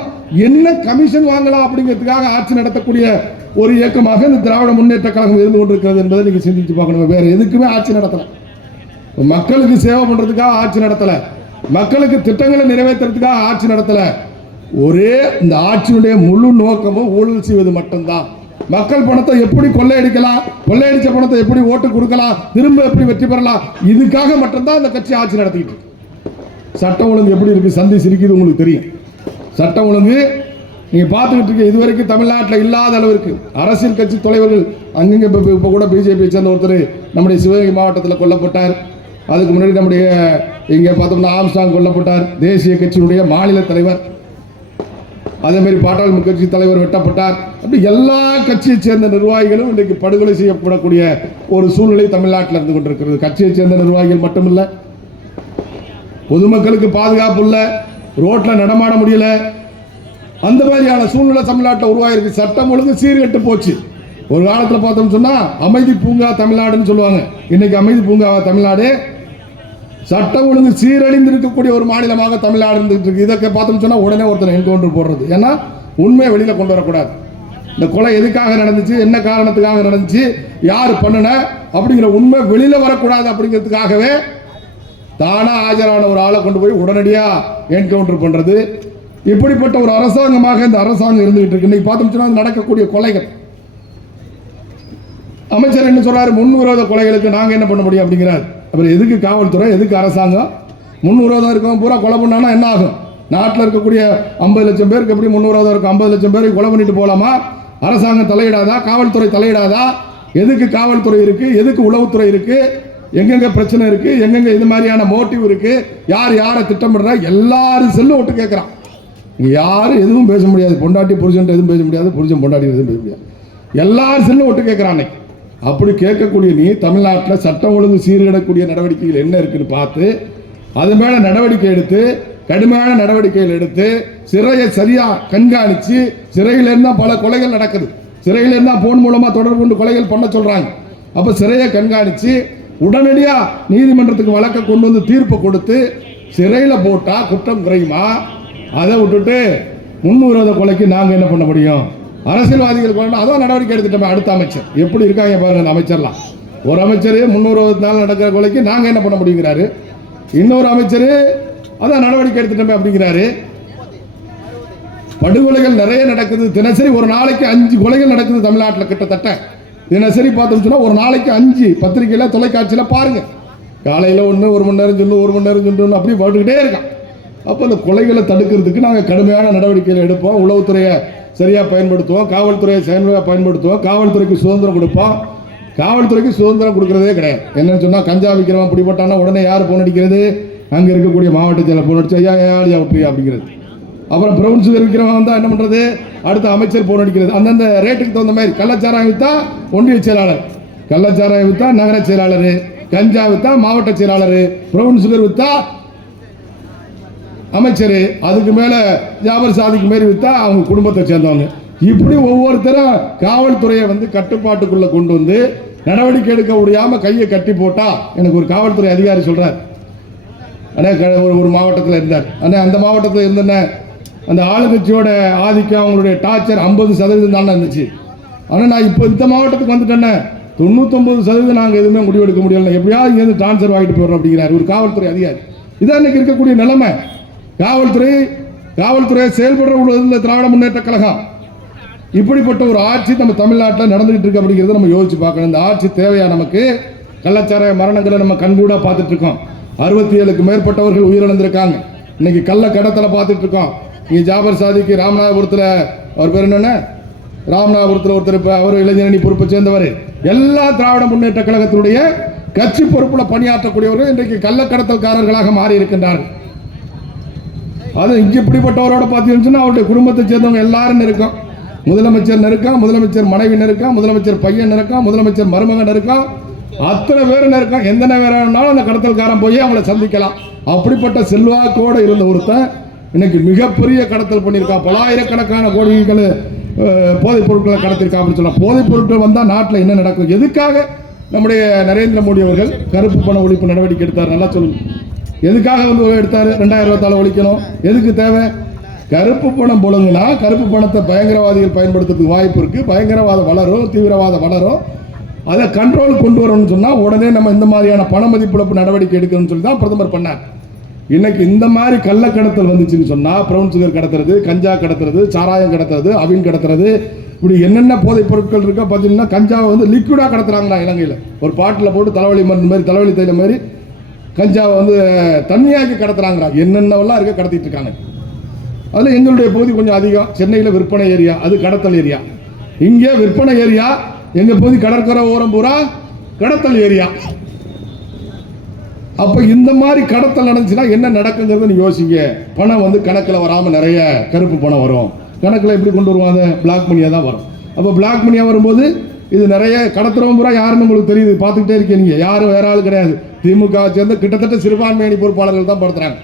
என்ன கமிஷன் வாங்கலாம் அப்படிங்கிறதுக்காக ஆட்சி நடத்தக்கூடிய ஒரு இயக்கமாக இந்த திராவிட முன்னேற்ற கழகம் இருந்து கொண்டிருக்கிறது என்பதை நீங்கள் சிந்திச்சு பார்க்கணும். வேறு எதுக்குமே ஆட்சி நடத்தலை. மக்களுக்கு சேவை பண்ணுறதுக்காக ஆட்சி நடத்தலை, மக்களுக்கு திட்டங்களை நிறைவேற்றுறதுக்காக ஆட்சி நடத்தலை. ஒரே இந்த ஆட்சியுடைய முழு நோக்கமும் ஊழல் செய்வது மட்டும்தான். மக்கள் பணத்தை எப்படி கொள்ளையடிக்கலாம், கொள்ளையடிச்ச பணத்தை எப்படி ஓட்டு கொடுக்கலாம், திரும்ப எப்படி வெற்றி பெறலாம், இதுக்காக மட்டும்தான் இந்த கட்சி ஆட்சி நடத்திட்டு. சட்டம் ஒழுங்கு எப்படி இருக்கு? சந்தி சிரிக்குது, உங்களுக்கு தெரியும். சட்டம் ஒழுங்கு நீங்க பார்த்துக்கிட்டு இருக்க இதுவரைக்கும் தமிழ்நாட்டில் இல்லாத அளவிற்கு அரசியல் கட்சி தலைவர்கள் அங்கங்க இப்போ கூட பிஜேபியை சேர்ந்த ஒருத்தர் நம்முடைய சிவகங்கை மாவட்டத்தில் கொல்லப்பட்டார். அதுக்கு முன்னாடி நம்முடைய இங்கே பார்த்தோம்னா ஆம்ஸ்டாங் கொல்லப்பட்டார், தேசிய கட்சியினுடைய மாநில தலைவர். அதே மாதிரி பாட்டாளி கட்சி தலைவர் வெட்டப்பட்டார். அப்படி எல்லா கட்சியை சேர்ந்த நிர்வாகிகளும் இன்றைக்கு படுகொலை செய்யப்படக்கூடிய ஒரு சூழ்நிலை தமிழ்நாட்டில் இருந்து கொண்டிருக்கிறது. கட்சியை சேர்ந்த நிர்வாகிகள் மட்டுமில்லை, பொதுமக்களுக்கு பாதுகாப்பு இல்லை, ரோட்டில் நடமாட முடியல, அந்த மாதிரியான சூழ்நிலை தமிழ்நாட்டில் உருவாயிருக்கு. சட்டம் ஒழுங்கு சீர்கெட்டு போச்சு. ஒரு காலத்தில் பார்த்தோம்னு சொன்னால் அமைதி பூங்கா தமிழ்நாடுன்னு சொல்லுவாங்க. இன்னைக்கு அமைதி பூங்காவா தமிழ்நாடு? சட்டம் ஒழுங்கு சீரழிந்து இருக்கக்கூடிய ஒரு மாநிலமாக தமிழ்நாடு இருந்துட்டு இருக்கு. இதை பார்த்தோம்னு சொன்னால் உடனே ஒருத்தர் என்கவுண்டர் போடுறது. ஏன்னா உண்மையை வெளியில் கொண்டு வரக்கூடாது. இந்த கொலை எதுக்காக நடந்துச்சு, என்ன காரணத்துக்காக நடந்துச்சு, யார் பண்ணுன அப்படிங்கிற உண்மை வெளியில் வரக்கூடாது அப்படிங்கிறதுக்காகவே தானாக ஆஜரான ஒரு ஆளை கொண்டு போய் உடனடியாக என்கவுண்டர் பண்ணுறது. இப்படிப்பட்ட ஒரு அரசாங்கமாக இந்த அரசாங்கம் இருந்துகிட்டு இருக்கு. இன்னைக்கு பார்த்தோம்னா நடக்கக்கூடிய கொலைகள், அமைச்சர் என்ன சொல்றாரு, முன்விரோத கொலைகளுக்கு நாங்கள் என்ன பண்ண முடியும் அப்படிங்கிறார். அப்புறம் எதுக்கு காவல்துறை, எதுக்கு அரசாங்கம்? முன்விரோதம் இருக்கவங்க பூரா கொலை பண்ணானா என்ன ஆகும்? நாட்டில் இருக்கக்கூடிய 50 லட்சம் பேருக்கு எப்படி முன்விரோதம் இருக்கும்? 50 லட்சம் பேருக்கு கொலை பண்ணிட்டு போகலாமா? அரசாங்கம் தலையிடாதா? காவல்துறை தலையிடாதா? எதுக்கு காவல்துறை இருக்கு? எதுக்கு உளவுத்துறை இருக்கு? எங்கெங்க பிரச்சனை இருக்கு, எங்கெங்க இது மாதிரியான மோட்டிவ் இருக்கு, யார் யாரை திட்டமிடுறா, எல்லாரும் செல்ல விட்டு கேட்குறான். யாரும் எதுவும் பேச முடியாது. பொண்டாட்டி புருஷன் எதுவும் பேச முடியாது, புருஷன் பொண்டாட்டி எதுவும் பேச முடியாது. எல்லாரும் செல்ல விட்டு கேட்குறான். அப்படி கேட்கக்கூடிய நீ தமிழ்நாட்டில் சட்டம் ஒழுங்கு சீர்கிடக்கூடிய நடவடிக்கைகள் என்ன இருக்குன்னு பார்த்து அது மேலே நடவடிக்கை எடுத்து, கடுமையான நடவடிக்கைகள் எடுத்து, சிறையை சரியாக கண்காணித்து, சிறையில் இருந்தால் பல கொலைகள் நடக்குது, சிறையில் இருந்தால் போன் மூலமாக தொடர்பு கொண்டு கொலைகள் பண்ண சொல்கிறாங்க. அப்போ சிறையை கண்காணித்து உடனடியாக நீதிமன்றத்துக்கு வழக்கை கொண்டு வந்து தீர்ப்பை கொடுத்து சிறையில் போட்டால் குற்றம் குறையுமா? அதை விட்டுட்டு முன்விரோத கொலைக்கு நாங்கள் என்ன பண்ண முடியும்? அரசியல்வாதிகள் கொண்டு அதான் நடவடிக்கை எடுத்துட்டோம். அடுத்த அமைச்சர் எப்படி இருக்காங்க பாருங்க. அந்த அமைச்சர்லாம், ஒரு அமைச்சர் 364 நடக்கிற கொலைக்கு நாங்கள் என்ன பண்ண முடியுங்கிறாரு, இன்னொரு அமைச்சர் அதான் நடவடிக்கை எடுத்துட்டோமே அப்படிங்கிறாரு. படுகொலைகள் நிறைய நடக்குது. தினசரி ஒரு நாளைக்கு 5 கொலைகள் நடக்குது தமிழ்நாட்டில். கிட்டத்தட்ட தினசரி பார்த்தோம்னு சொன்னால் ஒரு நாளைக்கு 5 பத்திரிகையில் தொலைக்காட்சியில் பாருங்க. காலையில் ஒன்று, 1 மணி நேரம் சொல்லு, 1 மணி நேரம் சொல்லு, அப்படி போட்டுக்கிட்டே இருக்கான். அப்போ அந்த கொலைகளை தடுக்கிறதுக்கு நாங்கள் கடுமையான நடவடிக்கைகள் எடுப்போம். உளவுத்துறையை சரியாக பயன்படுத்துவோம், காவல்துறையை சரியாக பயன்படுத்துவோம், காவல்துறைக்கு சுதந்திரம் கொடுப்போம். காவல்துறைக்கு சுதந்திரம் கொடுக்கறதே கிடையாது. என்னன்னு சொன்னால் கஞ்சா விற்கிறவன் பிடிப்பட்டானா உடனே யார் போன் அடிக்கிறது? அங்கே இருக்கக்கூடிய மாவட்ட செயலர் போன் அடிச்சு ஐயா ஏழியா விட்டுறியா அப்படிங்கிறது. அப்புறம் ப்ரௌன் சுகர் விற்கிறவன் வந்தால் என்ன பண்ணுறது? அடுத்த அமைச்சர் போன் அடிக்கிறது. அந்தந்த ரேட்டுக்கு தகுந்த மாதிரி கள்ளச்சாராயம் விற்றா ஒன்றிய செயலாளர், கள்ளச்சாராயம் விற்றா நகர செயலாளர், கஞ்சா விற்றா மாவட்ட செயலாளர், ப்ரௌன் சுகர் விற்றா அமைச்சர், அதுக்கு மேலே ஜாபர் சாதிக்கு மாரி விற்றா அவங்க குடும்பத்தை சேர்ந்தவங்க. இப்படி ஒவ்வொருத்தரும் காவல்துறையை கட்டுப்பாட்டுக்குள்ளே கொண்டு வந்து நடவடிக்கை எடுக்க முடியாமல் கையை கட்டி போட்டா. எனக்கு ஒரு காவல்துறை அதிகாரி சொல்கிறார், அண்ணே ஒரு மாவட்டத்தில் இருந்தார், அண்ணே அந்த மாவட்டத்தில் இருந்தேன்னே அந்த ஆளுங்கட்சியோட ஆதிக்கம் அவங்களுடைய டார்ச்சர் 50% தானே இருந்துச்சு. ஆனால் நான் இப்போ இந்த மாவட்டத்துக்கு வந்துட்டேன்னே 99% நாங்கள் எதுவுமே முடிவெடுக்க முடியல, எப்படியாவது இங்கேருந்து ட்ரான்ஸ்ஃபர் வாங்கிட்டு போடுறோம் அப்படிங்கிறார் ஒரு காவல்துறை அதிகாரி. இதான் இன்னைக்கு இருக்கக்கூடிய நிலைமை. காவல்துறையை செயல்படுற திராவிட முன்னேற்ற கழகம் இப்படிப்பட்ட ஒரு ஆட்சி நம்ம தமிழ்நாட்டில் நடந்துகிட்டு இருக்கு அப்படிங்கிறத நம்ம யோசிச்சு பார்க்கணும். இந்த ஆட்சி தேவையா நமக்கு? கள்ளச்சாராய மரணங்களை நம்ம கண்கூடா பார்த்துட்டு இருக்கோம். 67க்கு மேற்பட்டவர்கள் உயிரிழந்திருக்காங்க. இன்னைக்கு கள்ள கடத்தலை பார்த்துட்டு இருக்கோம். இங்கே ஜாபர் சாதிக்கு ராமநாதபுரத்தில் அவர் பேர் என்னென்ன, ராமநாதபுரத்தில் ஒருத்தர், இப்போ அவர் இளைஞரணி பொறுப்பை சேர்ந்தவர். எல்லா திராவிட முன்னேற்ற கழகத்தினுடைய கட்சி பொறுப்பில் பணியாற்றக்கூடியவர்கள் இன்றைக்கு கள்ளக்கடத்தல்காரர்களாக மாறி இருக்கின்றார்கள். அது இங்கே இப்படிப்பட்டவரோட பார்த்தீங்கன்னா அவருடைய குடும்பத்தை சேர்ந்தவங்க எல்லாரும் இருக்கும். முதலமைச்சர் நெருக்கம், முதலமைச்சர் மனைவி நெருக்கம், முதலமைச்சர் பையன் நெருக்கம், முதலமைச்சர் மருமகன் நெருக்கம், அத்தனை பேரும் நெருக்கம். எந்த நேரம்னாலும் அந்த கடத்தல்காரன் போய் அவங்கள சந்திக்கலாம். அப்படிப்பட்ட செல்வாக்கோடு இருந்த ஒருத்தன் இன்னைக்கு மிகப்பெரிய கடத்தல் பண்ணியிருக்கான். பலாயிரக்கணக்கான கோடிகள் போதைப் பொருட்களை கடத்திருக்கான் அப்படின்னு சொல்லலாம். போதைப் பொருட்கள் வந்தால் நாட்டில் என்ன நடக்கும்? எதுக்காக நம்முடைய நரேந்திர மோடி அவர்கள் கருப்பு பண ஒழிப்பு நடவடிக்கை எடுத்தார்? நல்லா சொல்லுங்க. எதுக்காக எடுத்தாரு? 2024 ஒழிக்கணும். எதுக்கு தேவை? கருப்பு பணம் போலுங்கன்னா கருப்பு பணத்தை பயங்கரவாதிகள் பயன்படுத்துறதுக்கு வாய்ப்பு இருக்கு. பயங்கரவாதம் வளரும், தீவிரவாதம் வளரும். அதை கண்ட்ரோல் கொண்டு வரணும்னு சொன்னால் உடனே நம்ம இந்த மாதிரியான பண மதிப்பிழப்பு நடவடிக்கை எடுக்கணும்னு சொல்லி தான் பிரதமர் பண்ணார். இன்னைக்கு இந்த மாதிரி கள்ளக்கடத்தல் வந்துச்சுன்னு சொன்னால் ப்ரௌன் சுகர் கடத்துறது, கஞ்சா கடத்துறது, சாராயம் கடத்துறது, அவின் கடத்துறது, இப்படி என்னென்ன போதைப் பொருட்கள் இருக்கா பார்த்தீங்கன்னா கஞ்சாவை லிக்விடாக கடத்துறாங்களா இலங்கையில். ஒரு பாட்டில் போட்டு தலைவலி மருந்து மாதிரி, தலைவலி தைலம் மாதிரி கஞ்சாவை தண்ணியாக்கி கடத்துறாங்களா. என்னென்னவெல்லாம் இருக்க கடத்திட்டு இருக்காங்க. அதில் எங்களுடைய பகுதி கொஞ்சம் அதிகம். சென்னையில் விற்பனை ஏரியா, அது கடத்தல் ஏரியா. இங்கே விற்பனை ஏரியா, எங்கள் பகுதி கடற்கரை ஓரம் பூரா கடத்தல் ஏரியா. அப்போ இந்த மாதிரி கடத்தல் நடந்துச்சுன்னா என்ன நடக்குங்கிறத நீ யோசிங்க. பணம் கணக்கில் வராமல் நிறைய கருப்பு பணம் வரும். கணக்கில் எப்படி கொண்டு வருவாங்க? பிளாக் மணியாக தான் வரும். அப்போ பிளாக் மணியாக வரும்போது இது நிறைய கடத்துறவங்க பூரா யாருன்னு உங்களுக்கு தெரியுது, பார்த்துக்கிட்டே இருக்கீங்க. யாரும் வேற ஆள் கிடையாது. திமுக சேர்ந்து கிட்டத்தட்ட சிறுபான்மை அணி பொறுப்பாளர்கள் தான் படுத்துறாங்க.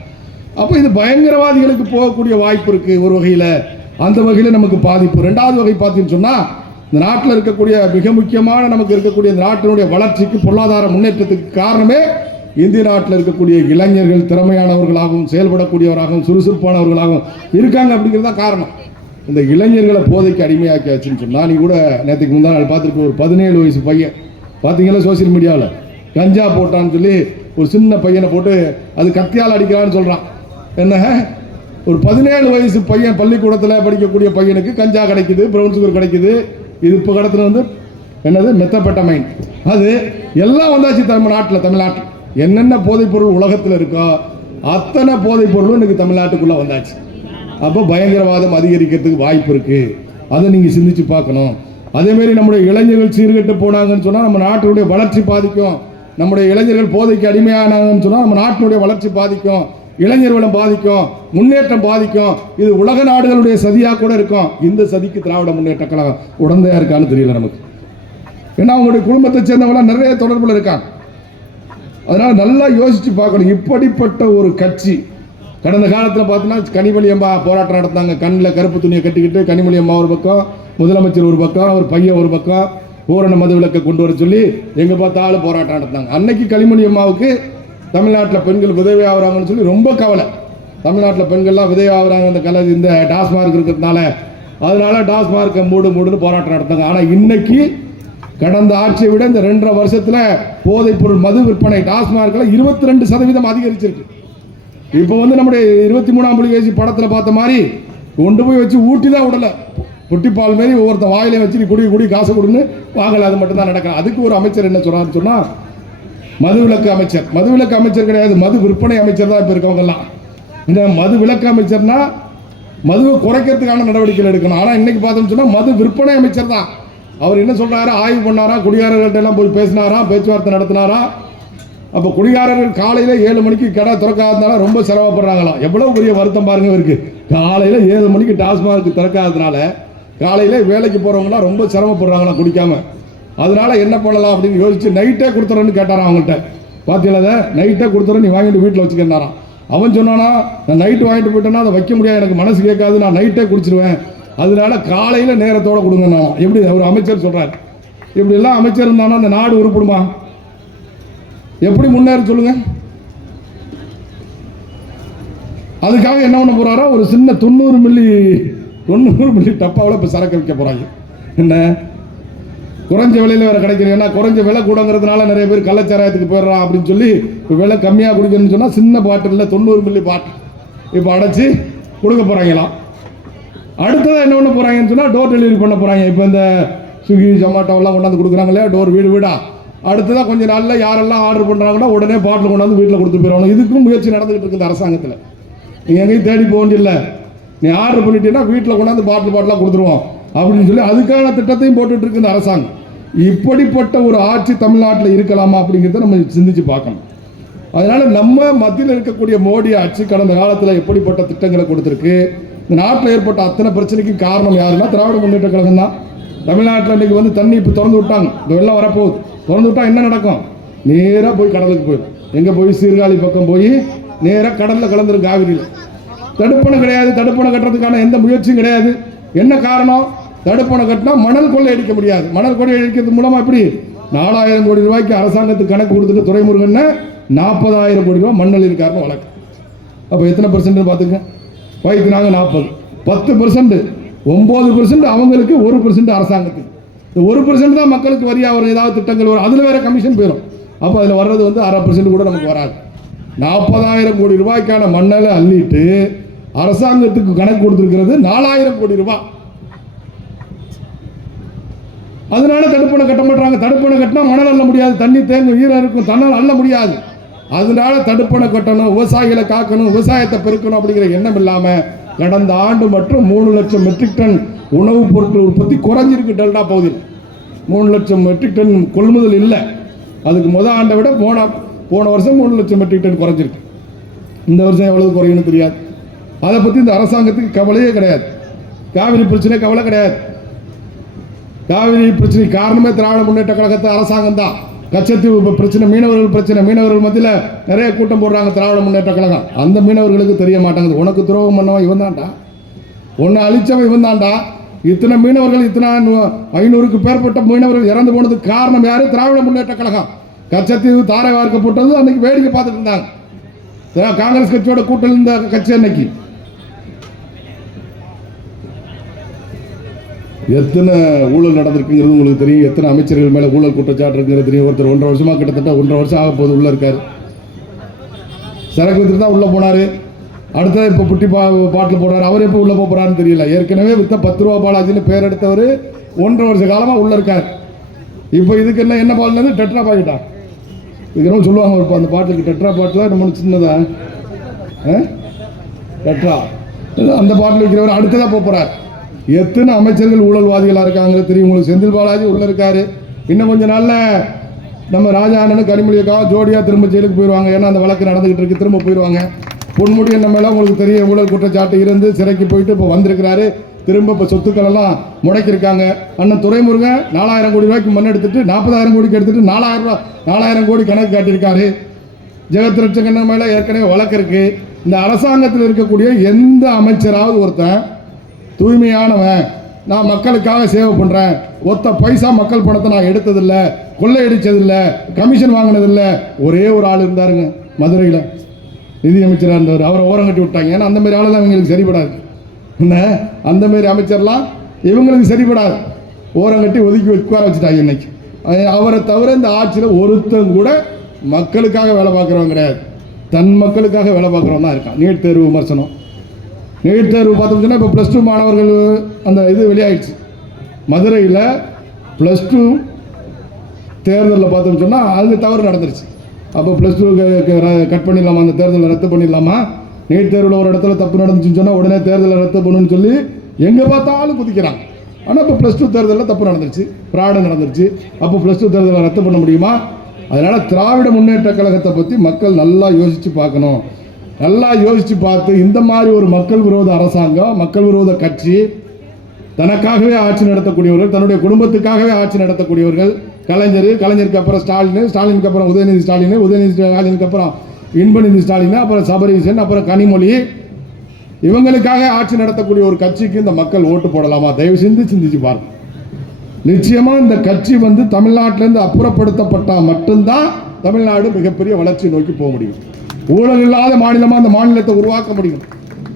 அப்போ இது பயங்கரவாதிகளுக்கு போகக்கூடிய வாய்ப்பு இருக்குது ஒரு வகையில். அந்த வகையில் நமக்கு பாதிப்பு. ரெண்டாவது வகை பார்த்தீங்கன்னு சொன்னால், இந்த நாட்டில் இருக்கக்கூடிய மிக முக்கியமான நமக்கு இருக்கக்கூடிய இந்த நாட்டினுடைய வளர்ச்சிக்கு, பொருளாதார முன்னேற்றத்துக்கு காரணமே இந்திய நாட்டில் இருக்கக்கூடிய இளைஞர்கள் திறமையானவர்களாகவும் செயல்படக்கூடியவராகவும் சுறுசுறுப்பானவர்களாகவும் இருக்காங்க. அப்படிங்கிறது தான் காரணம். இந்த இளைஞர்களை போதைக்கு அடிமையாக்கியாச்சுன்னு சொன்னால், நீ கூட நேற்றுக்கு முந்தா நாள் பார்த்துருக்க ஒரு 17 வயசு பையன் பார்த்தீங்களா சோசியல் மீடியாவில் கஞ்சா போட்டான்னு சொல்லி ஒரு சின்ன பையனை போட்டு அது கத்தியால் அடிக்கிறான்னு சொல்கிறான். என்ன, ஒரு 17 வயசு பையன் பள்ளிக்கூடத்தில் படிக்கக்கூடிய பையனுக்கு கஞ்சா கிடைக்குது, ப்ரௌன் சுகர் கிடைக்குது. இது இப்போ கடத்துல என்னது மெத்தபெட்டமைன், அது எல்லாம் வந்தாச்சு நம்ம நாட்டில். தமிழ்நாட்டில் என்னென்ன போதைப் பொருள் உலகத்தில் இருக்கோ அத்தனை போதைப் பொருளும் இன்னைக்கு தமிழ்நாட்டுக்குள்ளே வந்தாச்சு. அப்போ பயங்கரவாதம் அதிகரிக்கிறதுக்கு வாய்ப்பு இருக்குது. அதை நீங்கள் சிந்திச்சு பார்க்கணும். அதேமாரி நம்முடைய இளைஞர்கள் சீர்கெட்டு போனாங்கன்னு சொன்னால் நம்ம நாட்டினுடைய வளர்ச்சி பாதிக்கும். நம்முடைய இளைஞர்கள் போதைக்கு அடிமையானாங்கன்னு சொன்னால் நம்ம நாட்டினுடைய வளர்ச்சி பாதிக்கும், இளைஞர் வளம் பாதிக்கும், முன்னேற்றம் பாதிக்கும். இது உலக நாடுகளுடைய சதியாக கூட இருக்கும். இந்த சதிக்கு திராவிட முன்னேற்ற கழகம் உடந்தையா இருக்கான்னு தெரியல நமக்கு. ஏன்னா அவங்களுடைய குடும்பத்தை சேர்ந்தவங்களாம் நிறைய தொடர்பில் இருக்காங்க. அதனால நல்லா யோசிச்சு பார்க்கணும். இப்படிப்பட்ட ஒரு கட்சி கடந்த காலத்தில் பார்த்தீங்கன்னா கனிமொழி அம்மா போராட்டம் நடத்தாங்க. கண்ணில் கருப்பு துணியை கட்டிக்கிட்டு கனிமொழி அம்மா ஒரு பக்கம், முதலமைச்சர் ஒரு பக்கம், ஒரு பையன் ஒரு பக்கம், பூரண மதுவிலக்கை கொண்டு வர சொல்லி எங்கே பார்த்தாலும் போராட்டம் நடத்தாங்க. அன்னைக்கு கனிமொழி அம்மாவுக்கு தமிழ்நாட்டில் பெண்கள் விதவை ஆகுறாங்கன்னு சொல்லி ரொம்ப கவலை. தமிழ்நாட்டில் பெண்கள்லாம் விதவை ஆகுறாங்க இந்த டாஸ்மார்க் இருக்கிறதுனால. அதனால டாஸ்மார்க்கை மூடுன்னு போராட்டம் நடத்தாங்க. ஆனால் இன்னைக்கு கடந்த ஆட்சியை விட இந்த 2.5 வருஷத்தில் போதைப் பொருள் மது விற்பனை டாஸ்மார்க்கில் 22% அதிகரிச்சிருக்கு. இப்போ நம்முடைய 23ஆம் புலிகேசி படத்தில் பார்த்த மாதிரி கொண்டு போய் வச்சு ஊட்டி தான் விடலை. புட்டிப்பால் மாரி ஒவ்வொருத்த வாயிலையும் வச்சு குடி காசு கொடுன்னு வாங்கலை. அது மட்டும் தான் நடக்கும். அதுக்கு ஒரு அமைச்சர் என்ன சொல்றாருன்னு சொன்னால், மதுவிலக்கு அமைச்சர். மதுவிலக்கு அமைச்சர் கிடையாது, மது விற்பனை அமைச்சர் தான் இப்போ இருக்கவங்கெல்லாம். இந்த மது விலக்கு அமைச்சர்னா மதுவை குறைக்கிறதுக்கான நடவடிக்கைகள் எடுக்கணும். ஆனால் இன்னைக்கு பார்த்தோம்னு சொன்னால் மது விற்பனை அமைச்சர் தான். அவர் என்ன சொல்றாரு? ஆய்வு பண்ணாரா, குடிகாரர்கள்ட்ட எல்லாம் போய் பேசினாரா, பேச்சுவார்த்தை நடத்தினாரா. அப்போ குடிகாரர்கள் காலையில் 7 மணிக்கு கடை திறக்காததுனால ரொம்ப சிரமப்படுறாங்களாம். எவ்வளவு பெரிய வருத்தம் பாருங்க இருக்கு. காலையில் 7 மணிக்கு டாஸ்மார்க் திறக்காததுனால காலையில் வேலைக்கு போகிறவங்களாம் ரொம்ப சிரமப்படுறாங்களாம் குடிக்காம. அதனால என்ன பண்ணலாம் அப்படின்னு யோசிச்சு நைட்டே கொடுத்துறேன்னு கேட்டாராம் அவங்கள்ட்ட. பார்த்தீங்களா, நைட்டே கொடுத்துறேன், நீ வாங்கிட்டு வீட்டில் வச்சுக்கிறாராம். அவன் சொன்னானா, நான் நைட்டு வாங்கிட்டு போயிட்டேன்னா அதை வைக்க முடியாது, எனக்கு மனசு கேட்காது, நான் நைட்டே குடிச்சிருவேன், அதனால காலையில் நேரத்தோட கொடுங்க. நான் எப்படி ஒரு அமைச்சர் சொல்றாரு? இப்படி எல்லாம் அமைச்சர் இருந்தானா அந்த நாடு உருப்படுமா? எப்படி முன்னேற சொல்லுங்க? அதுக்காக என்ன பண்ண போறாரா? ஒரு சின்ன 90 மில்லி டப்பாவில் இப்போ சரக்கு வைக்க போறாங்க. என்ன குறைஞ்ச விலையில் வேற கிடைக்கிறீங்க. ஏன்னா குறைஞ்ச விலை கூடங்கிறதுனால நிறைய பேர் கள்ளச்சாராயத்துக்கு போயிடுறான் அப்படின்னு சொல்லி இப்போ விலை கம்மியாக குடிக்கணும்னு சொன்னால் சின்ன பாட்டிலில் 90 மில்லி பாட்டில் இப்போ அடைச்சி கொடுக்க போறாங்களாம். அடுத்ததான் என்ன பண்ண போறாங்கன்னு சொன்னா டோர் டெலிவரி பண்ண போறாங்க. இப்போ இந்த ஸ்விக்கி ஜொமேட்டோலாம் கொண்டாந்து கொடுக்குறாங்க இல்லையா, டோர் வீடு வீடா. அடுத்ததான் கொஞ்சம் நாளில் யாரெல்லாம் ஆர்டர் பண்ணுறாங்கன்னா உடனே பாட்டில் கொண்டாந்து வீட்டில் கொடுத்து போயிடுவாங்க. இதுக்கும் முயற்சி நடந்துகிட்டு இருக்குது அரசாங்கத்தில். நீங்கள் எங்கேயும் தேடி போக வேண்டியதில்லை, நீ ஆர்டர் பண்ணிட்டீங்கன்னா வீட்டில் கொண்டாந்து பாட்டிலாக கொடுத்துருவோம் அப்படின்னு சொல்லி அதுக்கான திட்டத்தையும் போட்டுட்டு இருக்கு இந்த அரசாங்கம். இப்படிப்பட்ட ஒரு ஆட்சி தமிழ்நாட்டில் இருக்கலாமா அப்படிங்கிறத நம்ம சிந்திச்சு பார்க்கணும். அதனால நம்ம மத்தியில் இருக்கக்கூடிய மோடி ஆட்சி கடந்த காலத்தில் எப்படிப்பட்ட திட்டங்களை கொடுத்துருக்கு, இந்த நாட்டில் ஏற்பட்ட அத்தனை பிரச்சனைக்கும் காரணம் யாருன்னா திராவிட முன்னேற்ற கழகம் தான். தமிழ்நாட்டில் இன்றைக்கி வந்து தண்ணி இப்போ திறந்து விட்டாங்க, இந்த வெள்ளம் வரப்போகுது. திறந்து விட்டால் என்ன நடக்கும்? நேராக போய் கடலுக்கு போயிடும். எங்கே போய் சீர்காழி பக்கம் போய் நேராக கடலில் கலந்துரும் காவிரியில். தடுப்பணை கிடையாது, தடுப்பணை கட்டுறதுக்கான எந்த முயற்சியும் கிடையாது. என்ன காரணம்? தடுப்பணை கட்டினா மணல் கொள்ளை அடிக்க முடியாது. மணல் கொள்ளை அடிக்கிறது மூலமாக எப்படி 4000 கோடி ரூபாய்க்கு அரசாங்கத்துக்கு கணக்கு கொடுத்துட்டு துரைமுருகன் 40,000 கோடி ரூபாய் மண்ணல் இருக்காருன்னு வழக்கு. அப்போ எத்தனை பர்சன்ட் பார்த்துங்க, வைத்தினாங்க 40, 10%, 9% அவங்களுக்கு, 1% அரசாங்கத்துக்கு. இந்த 1% தான் மக்களுக்கு வரியாக வரும், ஏதாவது திட்டங்கள் வரும், அதில் வேற கமிஷன் போயிடும். அப்போ அதில் வர்றது வந்து 1/2% கூட நமக்கு வராது. 40,000 கோடி ரூபாய்க்கான மண்ணலை அள்ளிட்டு அரசாங்கத்துக்கு கணக்கு கொடுத்துருக்கிறது 4,000 கோடி ரூபாய். அதனால தடுப்பணை கட்ட மாட்டாங்க. தடுப்பணை கட்டினா மணல் அள்ள முடியாது, தண்ணி தேங்கும், ஈரம் இருக்கும், தண்ணல் அள்ள முடியாது. அதனால தடுப்பணை கட்டணும், விவசாயிகளை காக்கணும், விவசாயத்தை பெருக்கணும் அப்படிங்கிற எண்ணம் இல்லாமல் கடந்த ஆண்டு மற்றும் 3 லட்சம் மெட்ரிக் டன் உணவுப் பொருட்கள் உற்பத்தி குறைஞ்சிருக்கு. டெல்டா பகுதியில் 3 லட்சம் மெட்ரிக் டன் கொள்முதல் இல்லை. அதுக்கு முதல் ஆண்டை விட போன வருஷம் 3 லட்சம் மெட்ரிக் டன் குறைஞ்சிருக்கு. இந்த வருஷம் எவ்வளவு குறையும்னு தெரியாது. அதை பற்றி இந்த அரசாங்கத்துக்கு கவலையே கிடையாது. காவிரி பிரச்சனை கவலை கிடையாது. காவிரி பிரச்சனை காரணமே திராவிட முன்னேற்ற கழகத்தை அரசாங்கம் தான். கச்சத்தீவு பிரச்சனை, மீனவர்கள் பிரச்சனை, மீனவர்கள் மத்தியில் நிறைய கூட்டம் போடுறாங்க திராவிட முன்னேற்ற கழகம். அந்த மீனவர்களுக்கு தெரிய மாட்டாங்குது, உனக்கு துரோகம் பண்ணவன் இவன் தான்டா, உன்னை அழிச்சவன் இவன் தான்டா. இத்தனை மீனவர்கள், இத்தனை 500க்கு மேற்பட்ட மீனவர்கள் இறந்து போனதுக்கு காரணம் யாரு? திராவிட முன்னேற்ற கழகம். கச்சத்தீவு தாரை வார்க்கப்பட்டது அன்னைக்கு வேடிக்கை பார்த்துட்டு இருந்தாங்க. காங்கிரஸ் கட்சியோட கூட்டணி இருந்த கட்சி அன்னைக்கு. எத்தனை ஊழல் நடந்திருக்குங்கிறது உங்களுக்கு தெரியும். எத்தனை அமைச்சர்கள் மேலே ஊழல் குற்றச்சாட்டு இருக்குங்கிறது தெரியும். ஒருத்தர் 1.5 வருஷமாக, கிட்டத்தட்ட 1.5 வருஷம் ஆக போது உள்ளே இருக்கார். சரக்கு வித்துட்டு தான் உள்ளே போனார். அடுத்தது இப்போ புட்டி பாட்டில் போடுறாரு. அவர் எப்போ உள்ளே போகிறாருன்னு தெரியல. ஏற்கனவே வித்த 10 ரூபா பாலாஜின்னு பேர் எடுத்தவர் 1.5 வருஷ காலமாக உள்ளே இருக்கார். இப்போ இதுக்கு என்ன பால்னது? டெட்ரா பாக்கெட்டா? இதுக்கு என்ன சொல்லுவாங்க இப்போ அந்த பாட்டுக்கு? டெட்ரா பாட்டில் நம்ம சின்னதா டெட்ரா, அந்த பாட்டில் வைக்கிறவர் அடுத்ததாக போகிறார். எத்தனை அமைச்சர்கள் ஊழல்வாதிகளாக இருக்காங்க தெரியும் உங்களுக்கு. செந்தில் பாலாஜி உள்ளே இருக்காரு. இன்னும் கொஞ்ச நாளில் நம்ம ராஜா அண்ணனும் கனிமொழிக்காக ஜோடியாக திரும்ப ஜெயிலுக்கு போயிடுவாங்க. ஏன்னா அந்த வழக்கு நடந்துகிட்டு இருக்கு, திரும்ப போயிடுவாங்க. பொன்முடி என்ன மேலே உங்களுக்கு தெரியும், ஊழல் குற்றச்சாட்டு இருந்து சிறைக்கு போயிட்டு இப்போ வந்திருக்கிறாரு. திரும்ப இப்போ சொத்துக்கள் எல்லாம் முடக்கியிருக்காங்க. அண்ணன் துரைமுருகன் 4,000 கோடி ரூபாய்க்கு மண் எடுத்துட்டு 40,000 கோடிக்கு எடுத்துட்டு 4,000 கோடி கணக்கு காட்டியிருக்காரு. ஜெகத் ரட்சகன் மேலே ஏற்கனவே வழக்கு இருக்கு. இந்த அரசாங்கத்தில் இருக்கக்கூடிய எந்த அமைச்சராவது ஒருத்தன் தூய்மையானவன், நான் மக்களுக்காக சேவை பண்ணுறேன், ஒத்த பைசா மக்கள் பணத்தை நான் எடுத்ததில்லை, கொள்ளையடிச்சதில்லை, கமிஷன் வாங்கினதில்லை, ஒரே ஒரு ஆள் இருந்தாருங்க மதுரையில், நிதியமைச்சராக இருந்தவர். அவரை ஓரம் கட்டி விட்டாங்க. ஏன்னா அந்த மாதிரி ஆளெல்லாம் இவங்களுக்கு சரிபடாது. என்ன அந்த மாதிரி அமைச்சர்லாம் இவங்களுக்கு சரிபடாது, ஓரம் கட்டி ஒதுக்கி உட்கார வச்சுட்டாங்க இன்னைக்கு. அவரை தவிர இந்த ஆட்சியில் ஒருத்தன் கூட மக்களுக்காக வேலை பார்க்குறவங்க கிடையாது, தன் மக்களுக்காக வேலை பார்க்குறவங்க தான் இருக்கான். நீட் தேர்வு விமர்சனம், நீட் தேர்வு பார்த்தோம்னா இப்போ +2 மாணவர்கள் அந்த இது வெளியாகிடுச்சு. மதுரையில் +2 தேர்தலில் பார்த்தோம்னு சொன்னால் அது தவறு நடந்துருச்சு. அப்போ +2 கட் பண்ணிடலாமா, அந்த தேர்தலை ரத்து பண்ணிடலாமா? நீட் தேர்வில் ஒரு இடத்துல தப்பு நடந்துச்சுன்னு சொன்னால் உடனே தேர்தலை ரத்து பண்ணணும்னு சொல்லி எங்கே பார்த்தாலும் குதிக்கிறாங்க. ஆனால் இப்போ +2 தேர்தலில் தப்பு நடந்துருச்சு, ஃப்ராடு நடந்துருச்சு. அப்போ +2 தேர்தலை ரத்து பண்ண முடியுமா? அதனால் திராவிட முன்னேற்ற கழகத்தை பற்றி மக்கள் நல்லா யோசித்து பார்க்கணும். நல்லா யோசித்து பார்த்து இந்த மாதிரி ஒரு மக்கள் விரோத அரசாங்கம், மக்கள் விரோத கட்சி, தனக்காகவே ஆட்சி நடத்தக்கூடியவர்கள், தன்னுடைய குடும்பத்துக்காகவே ஆட்சி நடத்தக்கூடியவர்கள், கலைஞருக்கு அப்புறம் ஸ்டாலின், ஸ்டாலினுக்கு அப்புறம் உதயநிதி ஸ்டாலின், உதயநிதி ஸ்டாலினுக்கு அப்புறம் இன்பநிதி ஸ்டாலின், அப்புறம் சபரீசன், அப்புறம் கனிமொழி, இவங்களுக்காக ஆட்சி நடத்தக்கூடிய ஒரு கட்சிக்கு இந்த மக்கள் ஓட்டு போடலாமா? தயவு செஞ்சு சிந்திச்சு பாருங்க. நிச்சயமா இந்த கட்சி வந்து தமிழ்நாட்டிலிருந்து அப்புறப்படுத்தப்பட்டால் மட்டும்தான் தமிழ்நாடு மிகப்பெரிய வளர்ச்சி நோக்கி போக முடியும். ஊழல் இல்லாத மாநிலமாக அந்த மாநிலத்தை உருவாக்க முடியும்.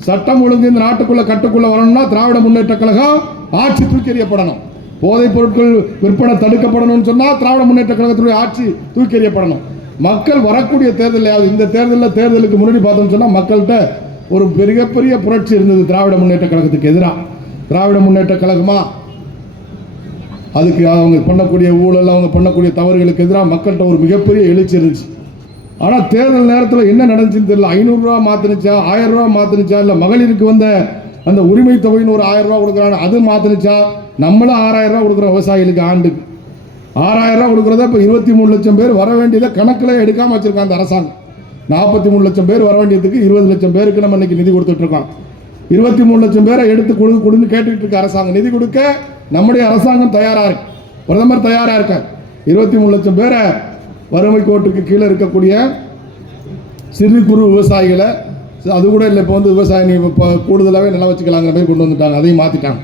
சட்டம் ஒழுங்கு இந்த நாட்டுக்குள்ள கட்டுக்குள்ள வரணும்னா திராவிட முன்னேற்ற கழகம் ஆட்சி தூக்கி எறியப்படணும். போதைப் பொருட்கள் விற்பனை தடுக்கப்படணும்னு சொன்னால் திராவிட முன்னேற்ற கழகத்துடைய ஆட்சி தூக்கி எறியப்படணும். மக்கள் வரக்கூடிய தேர்தலையாவது, இந்த தேர்தலுக்கு முன்னாடி பார்த்தோம்னு சொன்னால் மக்கள்கிட்ட ஒரு மிகப்பெரிய புரட்சி இருந்தது திராவிட முன்னேற்ற கழகத்துக்கு எதிராக. திராவிட முன்னேற்ற கழகமா? அதுக்கு அவங்க பண்ணக்கூடிய ஊழல், அவங்க பண்ணக்கூடிய தவறுகளுக்கு எதிராக மக்கள்கிட்ட ஒரு மிகப்பெரிய எழுச்சி இருந்துச்சு. ஆனால் தேர்தல் நேரத்தில் என்ன நடந்துச்சுன்னு தெரியல. 500 ரூபா மாற்றினுச்சா, 1000 ரூபா மாற்றினுச்சா, இல்லை மகளிருக்கு வந்த அந்த உரிமை தொகைன்னு ஒரு 1000 ரூபா கொடுக்குறாங்க, அது மாற்றினுச்சா? நம்மளும் 6000 ரூபா கொடுக்குறோம் விவசாயிகளுக்கு. ஆண்டுக்கு 6000 ரூபா கொடுக்குறத இப்போ 23 லட்சம் பேர் வர வேண்டியதை கணக்கில் எடுக்காமல் வச்சுருக்காங்க அந்த அரசாங்கம். 43 லட்சம் பேர் வர வேண்டியதுக்கு 20 லட்சம் பேருக்கு நம்ம இன்னைக்கு நிதி கொடுத்துட்ருக்கோம். 23 லட்சம் பேரை எடுத்து கொடுன்னு கேட்டுட்டு இருக்க அரசாங்கம். நிதி கொடுக்க நம்முடைய அரசாங்கம் தயாராக இருக்கு, பிரதமர் தயாராக இருக்கார். 23 லட்சம் பேரை வறுமை கோட்டுக்கு கீழே இருக்கக்கூடிய சிறு குறு விவசாயிகளை, அது கூட இல்லை, இப்போ வந்து விவசாயி இப்போ கூடுதலாகவே நிலம் வச்சுக்கலாங்கிற மாதிரி கொண்டு வந்துட்டாங்க. அதையும் மாற்றிட்டாங்க.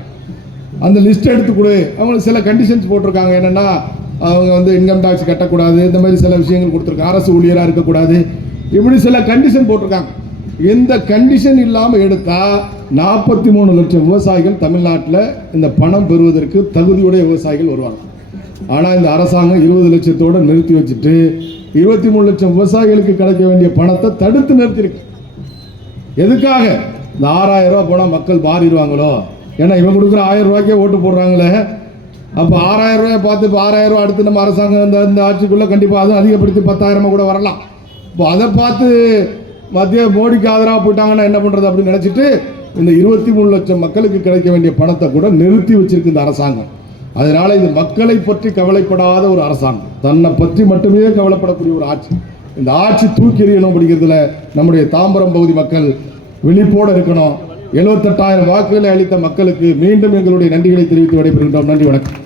அந்த லிஸ்ட் எடுத்து கொடு. அவங்களுக்கு சில கண்டிஷன்ஸ் போட்டிருக்காங்க. என்னென்னா அவங்க வந்து இன்கம் டேக்ஸ் கட்டக்கூடாது, இந்த மாதிரி சில விஷயங்கள் கொடுத்துருக்காங்க. அரசு ஊழியராக இருக்கக்கூடாது, இப்படி சில கண்டிஷன் போட்டிருக்காங்க. எந்த கண்டிஷன் இல்லாமல் எடுத்தால் 43 லட்சம் விவசாயிகள் தமிழ்நாட்டில் இந்த பணம் பெறுவதற்கு தகுதியுடைய விவசாயிகள் வருவாங்க. ஆனால் இந்த அரசாங்கம் 20 லட்சத்தோடு நிறுத்தி வச்சுட்டு 23 லட்சம் விவசாயிகளுக்கு கிடைக்க வேண்டிய பணத்தை தடுத்து நிறுத்தியிருக்கு. எதுக்காக? இந்த 6000 ரூபா போனால் மக்கள் மாறிடுவாங்களோ. ஏன்னா இவங்க கொடுக்குற 1000 ரூபாய்க்கே ஓட்டு போடுறாங்களே. அப்போ 6000 ரூபாயை பார்த்து இப்போ 6000 ரூபா அடுத்து நம்ம அரசாங்கம் இந்த ஆட்சிக்குள்ளே கண்டிப்பாக அதுவும் அதிகப்படுத்தி 10,000 கூட வரலாம். இப்போ அதை பார்த்து மத்திய மோடிக்கு ஆதரவாக போயிட்டாங்கன்னா என்ன பண்ணுறது அப்படின்னு நினச்சிட்டு இந்த 23 லட்சம் மக்களுக்கு கிடைக்க வேண்டிய பணத்தை கூட நிறுத்தி வச்சிருக்கு இந்த அரசாங்கம். அதனால இது மக்களை பற்றி கவலைப்படாத ஒரு அரசாங்கம், தன்னை பற்றி மட்டுமே கவலைப்படக்கூடிய ஒரு ஆட்சி. இந்த ஆட்சி தூக்கி எறியணும் அப்படிங்கிறதுல நம்முடைய தாம்பரம் பகுதி மக்கள் விழிப்போடு இருக்கணும். 78,000 வாக்குகளை அளித்த மக்களுக்கு மீண்டும் எங்களுடைய நன்றிகளை தெரிவித்து விடைபெறுகின்றோம். நன்றி, வணக்கம்.